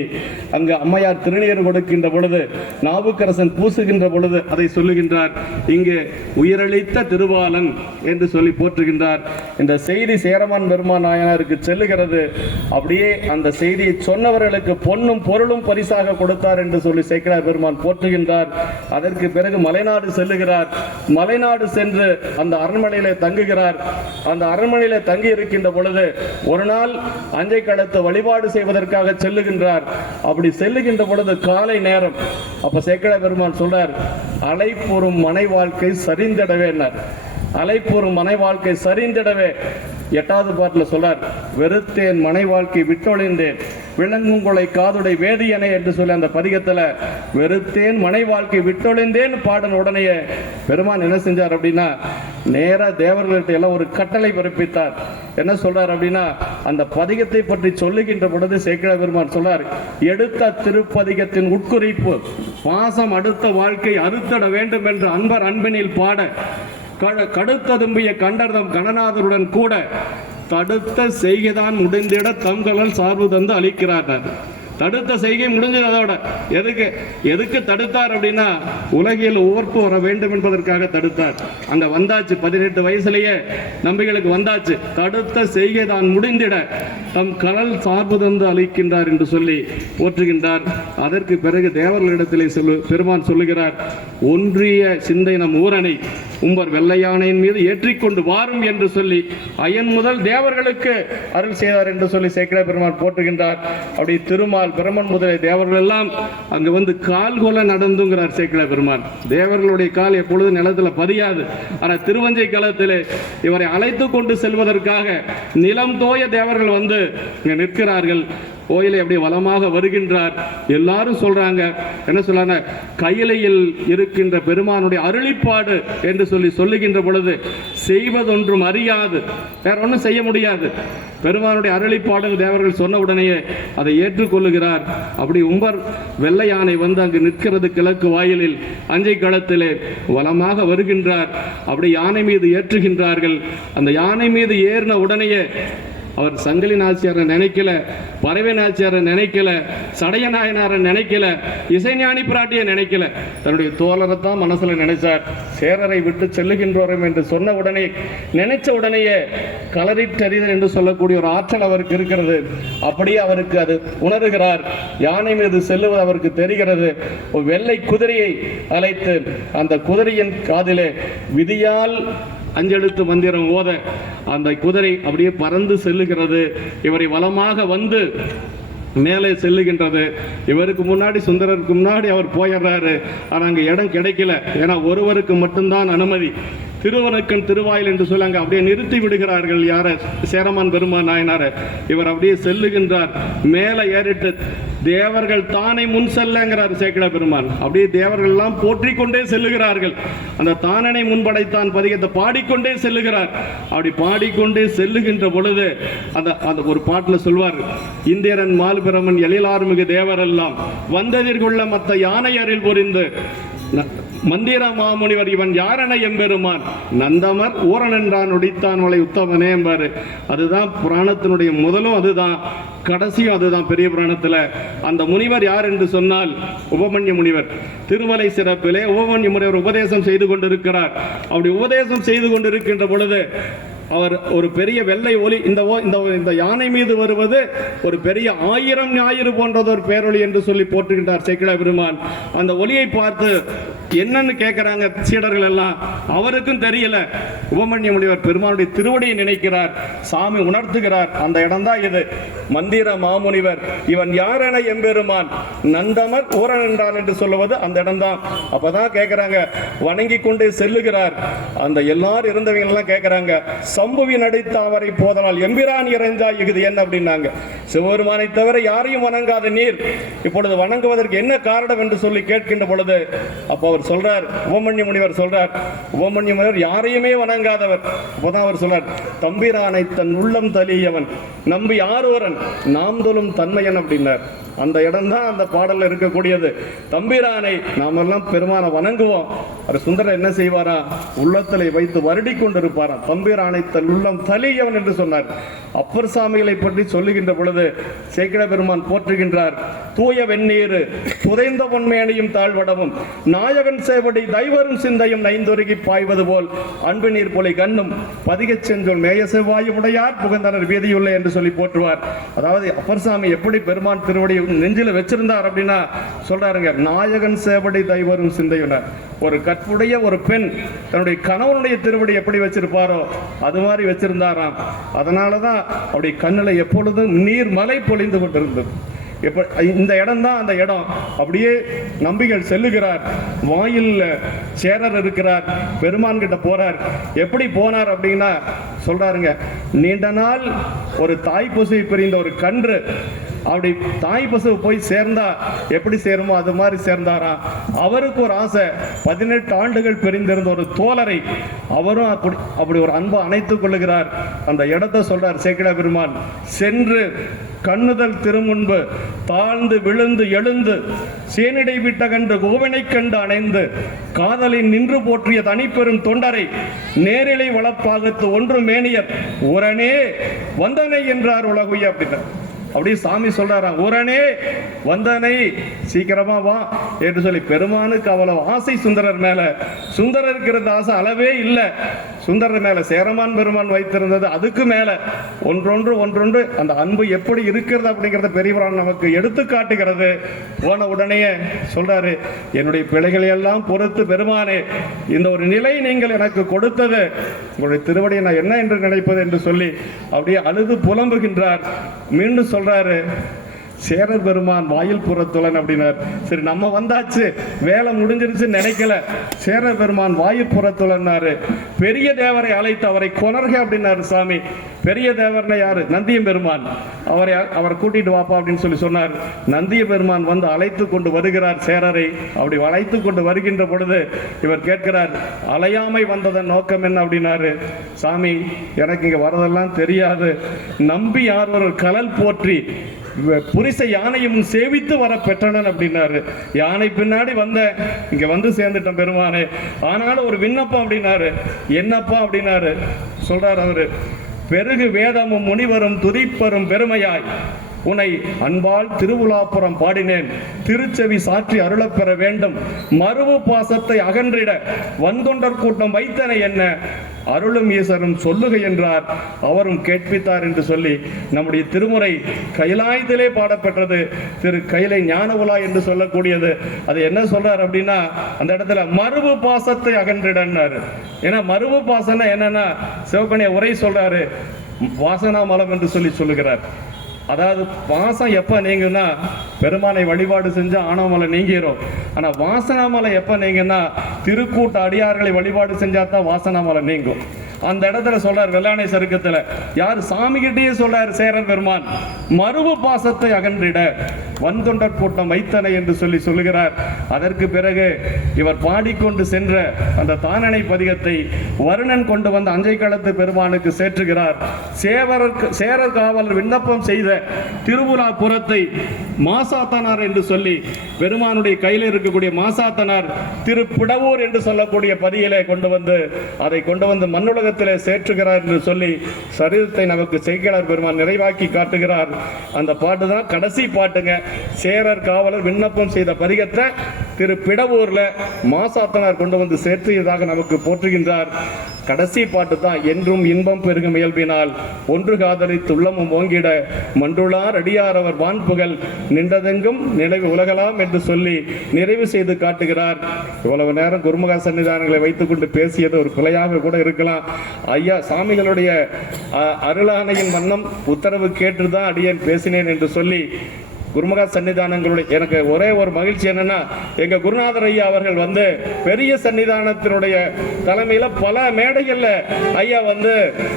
அங்கு அம்மையார் திருநீர் கொடுக்கின்ற பொழுது, நாவுக்கரசன் பூசுகின்ற பொழுது அதை சொல்லுகின்றார். இங்கு உயிரளித்த திருவாளன் என்று சொல்லி போற்றுகின்றார். இந்த செய்தி சேரமான் பெருமான் நாயனாருக்கு செல்லுகிறது. அப்படியே அந்த செய்தியை சொன்னவர்களுக்கு பொன்னும் பொருளும் பரிசாக கொடுத்தார் என்று சொல்லி சேக்கிழார் பெருமான் போற்றுகின்றார். அதற்கு பிறகு மலைநாடு செல்லுகிறார். மலைநாடு சென்று அந்த அரண்மனையிலே தங்குகிறார். அந்த அரண்மனையிலே தங்கி இருக்கின்ற பொழுது ஒரு நாள் அஞ்சை களத்து வழிபாடு செய்வதற்காக செல்லுகின்றார். அப்படி செல்லுகின்ற பொழுது காலை நேரம். அப்ப சேக்கிழார் பெருமான் சொல்றார், அலைப்புறும் மனை வாழ்க்கை சரிந்திடவே. அலைப்புறும் மனை வாழ்க்கை சரிந்திடவே 8வது பாட்டில் சொல்றார், வெறுத்தேன் மனை வாழ்க்கை விட்டொழிந்தேன் விளங்கும் கொலை காதுடை வேதியனை என்று சொல்லி அந்த பதிகத்தில் வெறுத்தேன் மனை வாழ்க்கை விட்டொழிந்தேன் பாடல் உடனேயே பெருமான் என்ன செஞ்சார் அப்படின்னா, நேரா தேவர்கள்ட்ட எல்லாம் ஒரு கட்டளை பிறப்பித்தார். என்ன சொல்றார் அப்படின்னா, அந்த பதிகத்தை பற்றி சொல்லுகின்ற பொழுது சேக்கிழார் பெருமான் சொல்றார், எடுத்த திருப்பதிகத்தின் உட்குறிப்பு பாசம் அடுத்த வாழ்க்கை அறுத்திட வேண்டும் என்று அன்பர் அன்பினில் பாட கடுத்ததும்பிய கண்டர்தம் கணநாதருடன் கூட தடுத்த செய்கைதான் முடிந்திட தம்களல் சார்பு தந்து அளிக்கிறார். தடுத்த செய்கை முடிஞ்சது. அதோட எதுக்கு தடுத்தார் அப்படின்னா, உலகில் ஓர்ப்பு வர வேண்டும் என்பதற்காக தடுத்தார். அங்க வந்தாச்சு, 18 வயசுலேயே நம்பிகளுக்கு வந்தாச்சு. தடுத்த செய்கை தான் முடிந்திட தம் கலல் சார்பு தந்து அளிக்கின்றார் என்று சொல்லி போற்றுகின்றார். அதற்கு பிறகு தேவர்களிடத்திலே பெருமான் சொல்லுகிறார், ஒன்றிய சிந்தை நம் ஊரனை உம்பர் வெள்ளையானையின் மீது ஏற்றிக்கொண்டு வாரும் என்று சொல்லி அயன் முதல் தேவர்களுக்கு அருள் செய்தார் என்று சொல்லி சேக்கிழார் பெருமான் போற்றுகின்றார். அப்படி திருமால் பிரமன் முதலிய தேவர்கள் எல்லாம் அங்கு வந்து கால் கொல நடந்துங்கிறார் சேக்கிழார் பெருமான். தேவர்களுடைய கால் எப்பொழுது நிலத்தில் பதியாது. ஆனால் திருவஞ்சை காலத்திலே இவரை அழைத்து கொண்டு செல்வதற்காக நிலம் தோய தேவர்கள் வந்து இங்க நிற்கிறார்கள். கோயிலை அப்படி வளமாக வருகின்றார். எல்லாரும் சொல்றாங்க, என்ன சொல்றாங்க, கையிலையில் இருக்கின்ற பெருமானுடைய அருளிப்பாடு என்று சொல்லுகின்ற பொழுது செய்வதொன்றும் அறியாது, வேற ஒன்றும் செய்ய முடியாது. பெருமானுடைய அருளிப்பாடு தேவர்கள் சொன்ன உடனேயே அதை ஏற்றுக்கொள்ளுகிறார். அப்படி உம்பர் வெள்ளை யானை வந்து அங்கு நிற்கிறது கிழக்கு வாயிலில் அஞ்சை களத்திலே வளமாக வருகின்றார். அப்படி யானை மீது ஏற்றுகின்றார்கள். அந்த யானை மீது ஏறின உடனேயே அவர் சங்கிலி நாச்சியாரை நினைக்கல, பறவை நாச்சியாரை நினைக்கல, சடைய நாயனாரை நினைக்கல, இசைஞானி பிராட்டியை நினைக்கல, தன்னுடைய தோழரை தான் மனசுல நினைச்சார். சேரரை விட்டு செல்லுகின்றோம் என்று சொன்ன உடனே, நினைச்ச உடனேயே களரிட்டறிதல் என்று சொல்லக்கூடிய ஒரு ஆற்றல் அவருக்கு இருக்கிறது. அப்படியே அவருக்கு அது உணர்கிறார். யானை மீது செல்லுவது அவருக்கு தெரிகிறது. ஒரு வெள்ளை குதிரையை அழைத்து அந்த குதிரையின் காதிலே விதியால் அஞ்செழுத்து மந்திரம் ஓத அந்த குதிரை அப்படியே பறந்து செல்லுகிறது. இவரை வலமாக வந்து மேலே செல்லுகின்றது. இவருக்கு முன்னாடி சுந்தரருக்கு முன்னாடி அவர் போயிடுறாரு. ஆனால் அங்கே இடம் கிடைக்கல. ஏன்னா ஒருவருக்கு மட்டும்தான் அனுமதி. திருவனக்கன் திருவாயில் என்று சொல்லி அங்கே அப்படியே நிறுத்தி விடுகிறார்கள். யார? சேரமான் பெருமான் நாயனார. இவர் அப்படியே செல்லுகின்றார். மேலே ஏறிட்டு தேவர்கள் தானே முன் செல்லங்கிறார் சேக்கிழார் பெருமான். அப்படியே தேவர்கள் எல்லாம் போற்றிக் கொண்டே செல்லுகிறார்கள். அந்த தானனை முன்படைத்தான் பதிகத்தை பாடிக்கொண்டே செல்லுகிறார். அப்படி பாடிக்கொண்டே செல்லுகின்ற பொழுது அந்த ஒரு பாட்டில் சொல்வார், இந்திரன் மால்பிரமன் எழிலார்மிகு தேவரெல்லாம் வந்ததிர்கொள்ள மற்ற யானை அருள் புரிந்து மந்திர மாமுனிவர் இவன் யாரென எம்பெருமான் நந்தமர் ஊரன் என்றான் உடித்தான் வளை உத்தமனே என்பாரு. அதுதான் புராணத்தினுடைய முதலும், அதுதான் கடைசியும், அதுதான் பெரிய புராணத்தில். அந்த முனிவர் யார் என்று சொன்னால் உபமன்ய முனிவர். திருமலை சிறப்பிலே உபமன்ய முனிவர் உபதேசம் செய்து கொண்டிருக்கிறார். அப்படி உபதேசம் செய்து கொண்டிருக்கின்ற பொழுது அவர் ஒரு பெரிய வெள்ளை ஒளி, இந்த யானை மீது வருவது ஒரு பெரிய 1000 ஞாயிறு போன்றது ஒரு பேரொளி என்று சொல்லி போற்றுகின்றார் சேக்கிழார் பெருமான். அந்த ஒளியை பார்த்து என்னன்னு கேட்கிறாங்க சீடர்கள் எல்லாம். அவருக்கும் தெரியல. உபமன்ய முனிவர் பெருமானுடைய திருவடியை நினைக்கிறார். சாமி உணர்த்துகிறார், அந்த இடம் தான் இது. மந்திர மாமுனிவர் இவன் யார் என எம்பெருமான் நந்தமர் ஊரன் என்றான் என்று சொல்லுவது அந்த இடம் தான். அப்பதான் கேட்கிறாங்க, வணங்கி கொண்டே செல்லுகிறார். அந்த எல்லாரும் இருந்தவங்க எல்லாம் கேட்கிறாங்க, சம்புவி நடித்த அவரை போதனால் எம்பிரான் இறைஞ்சா இது என்ன அப்படின்னாங்க. சிவபெருமானை தவிர யாரையும் வணங்காத நீர் இப்பொழுது வணங்குவதற்கு என்ன காரணம் என்று சொல்லி கேட்கின்ற பொழுது அப்ப அவர் சொல்றார், உபமன்ய முனிவர் சொல்றார், உபமன்ய முனிவர் யாரையுமே வணங்காதவர். அப்பதான் அவர் சொல்றார், தம்பிரானை தன் உள்ளம் தலியவன் நம்பி யாரோரன் நாம் தொழும் தன்மையன் அப்படின்னார். அந்த இடம்தான் அந்த பாடல்ல இருக்கக்கூடியது. தம்பிரானை நாமெல்லாம் பெருமான வணங்குவோம். அது சுந்தரர் என்ன செய்வாரா, உள்ளத்திலே வைத்து வருடி கொண்டிருப்பாராம். தம்பிரானை தன் உள்ளம் தலியவன் என்று சொன்னார். அப்பர் சாமிகளை பற்றி சொல்லுகின்ற பொழுது சேக்கிழ பெருமான் போற்றுகின்றார். தூய வெந்நீர் புதைந்த பொன்மேனியும் தாழ்வடவும் நாயகன் சேவடி தைவரும் சிந்தையும் நைந்தொருகி பாய்வது போல் அன்பு நீர் போலை கண்ணும் பதிகச் செஞ்சொல் மேய செவ்வாயும் உடையார் புகந்தனர் வீதியுள்ள என்று சொல்லி போற்றுவார். அதாவது அப்பர் சாமி எப்படி பெருமான் திருவடி நெஞ்சில வச்சிருந்தார் அப்படின்னா சொல்றாருங்க, நாயகன் சேவடி தைவரும் சிந்தையுனர். ஒரு கற்புடைய ஒரு பெண் தன்னுடைய கணவனுடைய திருவடி எப்படி வச்சிருப்பாரோ அது மாதிரி வச்சிருந்தாராம். அதனாலதான் அப்படி கண்ணுல எப்பொழுதும் நீர் மலை பொழிந்து கொண்டிருந்தது. இந்த இடம் தான் அந்த இடம். அப்படியே நம்பிகள் செல்லுகிறார். வாயில் சேரர் இருக்கிறார். பெருமான் கிட்ட போறார். எப்படி போனார் அப்படின்னா சொல்றாருங்க, நீண்ட நாள் ஒரு தாய் பசுவை பிரிந்த ஒரு கன்று அப்படி தாய் பசு போய் சேர்ந்தா எப்படி சேருமோ அது மாதிரி சேர்ந்தாராம். அவருக்கு ஒரு ஆசை, 18 ஆண்டுகள் பிரிந்திருந்த ஒரு தோழரை அவரும் அப்படி ஒரு அன்பை அணைத்துக் கொள்ளுகிறார். அந்த இடத்தை சொல்றார் சேக்கிழ பெருமான். சென்று கண்ணுதல் திருமுன்பு தாழ்ந்து விழுந்து எழுந்து சேனிடை விட்ட கன்று கோவினை கண்டு அணைந்து காதலின் நின்று போற்றிய தனிப்பெரும் தொண்டரை நேரிலை வளப்பாகத்து ஒன்று மேனியர் உரனே வந்தனை என்றார் உலகுய அப்படின்னா. அப்படி சாமி சொல்றாராம், ஊரனே வந்தனை சீக்கிரமா வா என்று சொல்லி. பெருமானுக்கு அவ்வளவு ஆசை சுந்தரர் மேல. சுந்தரருக்கு இருந்த ஆசை அளவே இல்லை. சுந்தரர் மேல சேரமான் பெருமான் வைத்திருந்தது அதுக்கு மேல. ஒன்றொன்று அந்த அன்பு எப்படி இருக்கிறது அப்படிங்கறத பெரியவரான் நமக்கு எடுத்து காட்டுகிறது. போன உடனே சொல்றாரு, என்னுடைய பிழைகளை எல்லாம் பொறுத்து பெருமானே இந்த ஒரு நிலை நீங்கள் எனக்கு கொடுத்தது, உங்களுடைய திருவடியை நான் என்ன என்று நினைப்பது என்று சொல்லி அப்படியே அழுது புலம்புகின்றார். மீண்டும் சொல்றாரு, சேரர் பெருமான் வாயில் புறத்துலன் அப்படின்னார். சரி, நம்ம வந்தாச்சு, வேலை முடிஞ்சிருச்சு நினைக்கல. சேரர் பெருமான் வாயில் புறத்துலன்னாரு. பெரிய தேவரை அழைத்து அவரை கொணர்க அப்படின்னாரு சாமி. பெரிய தேவர்னா யாரு? நந்திய பெருமான். அவரை கூட்டிட்டு வாப்பா அப்படின்னு சொல்லி சொன்னார். நந்திய பெருமான் வந்து அழைத்து கொண்டு வருகிறார் சேரரை. அப்படி அழைத்து கொண்டு வருகின்ற பொழுது இவர் கேட்கிறார், அலையாமை வந்ததன் நோக்கம் என்ன அப்படின்னாரு. சாமி, எனக்கு இங்க வரதெல்லாம் தெரியாது. நம்பி யார் ஒரு கலல் போற்றி புரிச யானையும் சேவித்து வர பெற்றனன் அப்படின்னாரு. யானை பின்னாடி வந்த இங்க வந்து சேர்ந்துட்டேன் பெருமானே, ஆனாலும் ஒரு விண்ணப்பம் அப்படின்னாரு. என்னப்பா அப்படின்னாரு. சொல்றாரு அவரு, பெருகு வேதமும் முனிவரும் துதிப்பரும் பெருமையாய் உன்னை அன்பால் திருவுலாப்புறம் பாடினேன், திருச்செவி சாற்றி அருளப் பெற வேண்டும், மறுவு பாசத்தை அகன்றிட வந்தொண்டர் கூட்டம் வைத்தனை என்ன அருளும் ஈசரும் சொல்லுக என்றார், அவரும் கேட்பித்தார் என்று சொல்லி நம்முடைய திருமுறை கைலாயத்திலே பாடப்பெற்றது. திரு கைலை ஞான உலா என்று சொல்லக்கூடியது. அது என்ன சொல்றார் அப்படின்னா, அந்த இடத்துல மறுவு பாசத்தை அகன்றிடன்னாரு. ஏன்னா மறுவு பாசம்னா என்னன்னா, சிவகணிய உரை சொல்றாரு, வாசனா மலம் என்று சொல்லி சொல்லுகிறார். அதாவது வாசம் எப்ப நீங்கன்னா பெருமானை வழிபாடு செஞ்சா ஆணவமலை நீங்கிரும். ஆனா வாசனாமலை எப்ப நீங்கன்னா திருக்கூட்ட அடியார்களை வழிபாடு செஞ்சா தான் வாசனாமலை நீங்கும். அந்த இடத்துல சொல்றார் வெள்ளானை சருக்கத்துல, யார் சாமிகிட்டே சொல்றார் சேரர் பெருமான், மறுவு பாசத்தை அகன்றிட வந்தொண்டர் கூட்டம் வைத்தனை என்று சொல்லி சொல்லுகிறார். அதற்கு பிறகு இவர் பாடிக்கொண்டு சென்ற அந்த தானனை பதிகத்தை வருணன் கொண்டு வந்த அஞ்சை களத்து பெருமானுக்கு சேற்றுகிறார். சேரர் காவலர் விண்ணப்பம் செய்த திருவுலாபுரத்தை மாசாத்தனார் என்று சொல்லி பெருமானுடைய கையில் இருக்கக்கூடிய மாசாத்தனார் திருப்பிடவூர் என்று சொல்லக்கூடிய பதியிலே கொண்டு வந்து அதை கொண்டு வந்து மண்ணுலகத்திலே சேற்றுகிறார் என்று சொல்லி சரிதத்தை நமக்கு செய்கிறார் பெருமான் நிறைவாக்கி காட்டுகிறார். அந்த பாட்டு தான் கடைசி பாட்டுங்க. சேரர் காவலர் விண்ணப்பம் செய்த பதிகத்தை திருப்பிடவூர்ல மாசாத்தனார் கொண்டு வந்து சேர்த்தியதாக நமக்கு போற்றுகின்றார். கடைசி பாட்டு தான், என்றும் இன்பம் பெருகும் இயல்பினால் ஒன்று காதலித்து உள்ளமும் ஓங்கிட மன்றுளார் அடியார் அவர் வான்புகள் நின்றதெங்கும் நினைவு உலகலாம் என்று சொல்லி நிறைவு செய்து காட்டுகிறார். இவ்வளவு நேரம் குருமகா சன்னிதானங்களை வைத்துக் கொண்டு பேசியது ஒரு பிழையாக கூட இருக்கலாம். ஐயா சாமிகளுடைய அருளாணையின் வண்ணம் உத்தரவு கேட்டுதான் அடியேன் பேசினேன் என்று சொல்லி குருமகா சன்னிதானங்களுடைய எனக்கு ஒரே ஒரு மகிழ்ச்சி என்னன்னா, எங்க குருநாதர் ஐயா அவர்கள் வந்து பெரிய சன்னிதானத்தினுடைய தலைமையில பல மேடைகள்ல ஐயா வந்து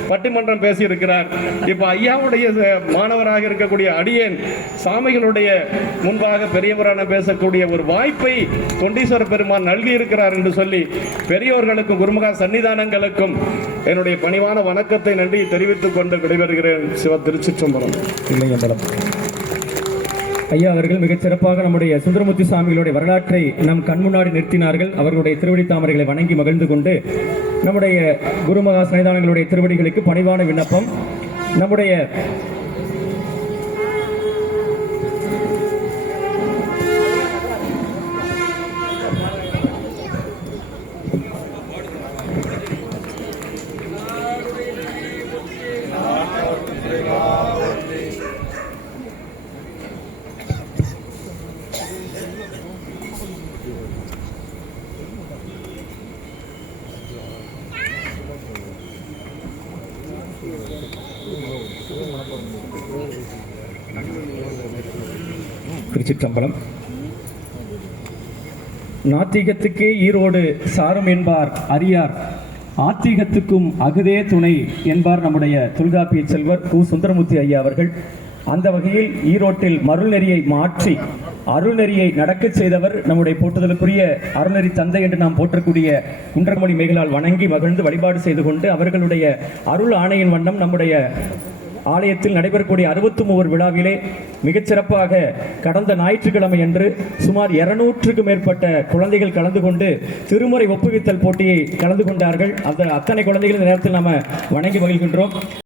பட்டிமன்றம் பேசி இருக்கிறார். இப்ப ஐயாவுடைய மாணவராக இருக்கக்கூடிய அடியேன் சாமிகளுடைய முன்பாக பெரியவரான பேசக்கூடிய ஒரு வாய்ப்பை கொண்டீஸ்வர பெருமான் நல்கி இருக்கிறார் என்று சொல்லி பெரியோர்களுக்கும் குருமகா சன்னிதானங்களுக்கும் என்னுடைய பணிவான வணக்கத்தை நன்றி தெரிவித்துக் கொண்டு விடைபெறுகிறேன். சிவ திருச்சிற்றம்பலம். இல்லைங்க ஐயா அவர்கள் மிகச் சிறப்பாக நம்முடைய சுந்தரமூர்த்தி சுவாமிகளுடைய வரலாற்றை நம் கண் முன்னாடி நிறுத்தினார்கள். அவர்களுடைய திருவடி தாமரைகளை வணங்கி மகிழ்ந்து கொண்டு நம்முடைய குருமகா சன்னிதானங்களுடைய திருவடிகளுக்கு பணிவான விண்ணப்பம். நம்முடைய திருச்சிற்றம்பலம். நாத்திகத்துக்கே ஈரோடு சாரும் என்பார் அரியார், ஆத்திகத்துக்கும் அகுதே துணை என்பார் நம்முடைய தொல்காப்பிய செல்வர் கு. சுந்தரமூர்த்தி ஐயா அவர்கள். அந்த வகையில் ஈரோட்டில் மருள்நெறியை மாற்றி அருள்நெறியை நடக்கச் செய்தவர் நம்முடைய போற்றுதலுக்குரிய அருள்நெறி தந்தை என்று நாம் போற்றக்கூடிய குன்றமொழி மேகலால் வணங்கி மகிழ்ந்து வழிபாடு செய்து கொண்டு அவர்களுடைய அருள் ஆணையின் வண்ணம் நம்முடைய ஆலயத்தில் நடைபெறக்கூடிய 63 விழாவிலே மிகச்சிறப்பாக கடந்த ஞாயிற்றுக்கிழமை அன்று சுமார் 200க்கும் மேற்பட்ட குழந்தைகள் கலந்து கொண்டு திருமுறை ஒப்புவித்தல் போட்டியை கலந்து கொண்டார்கள். அந்த அத்தனை குழந்தைகள் இந்த நேரத்தில் நாம் வணங்கி மகிழ்கின்றோம்.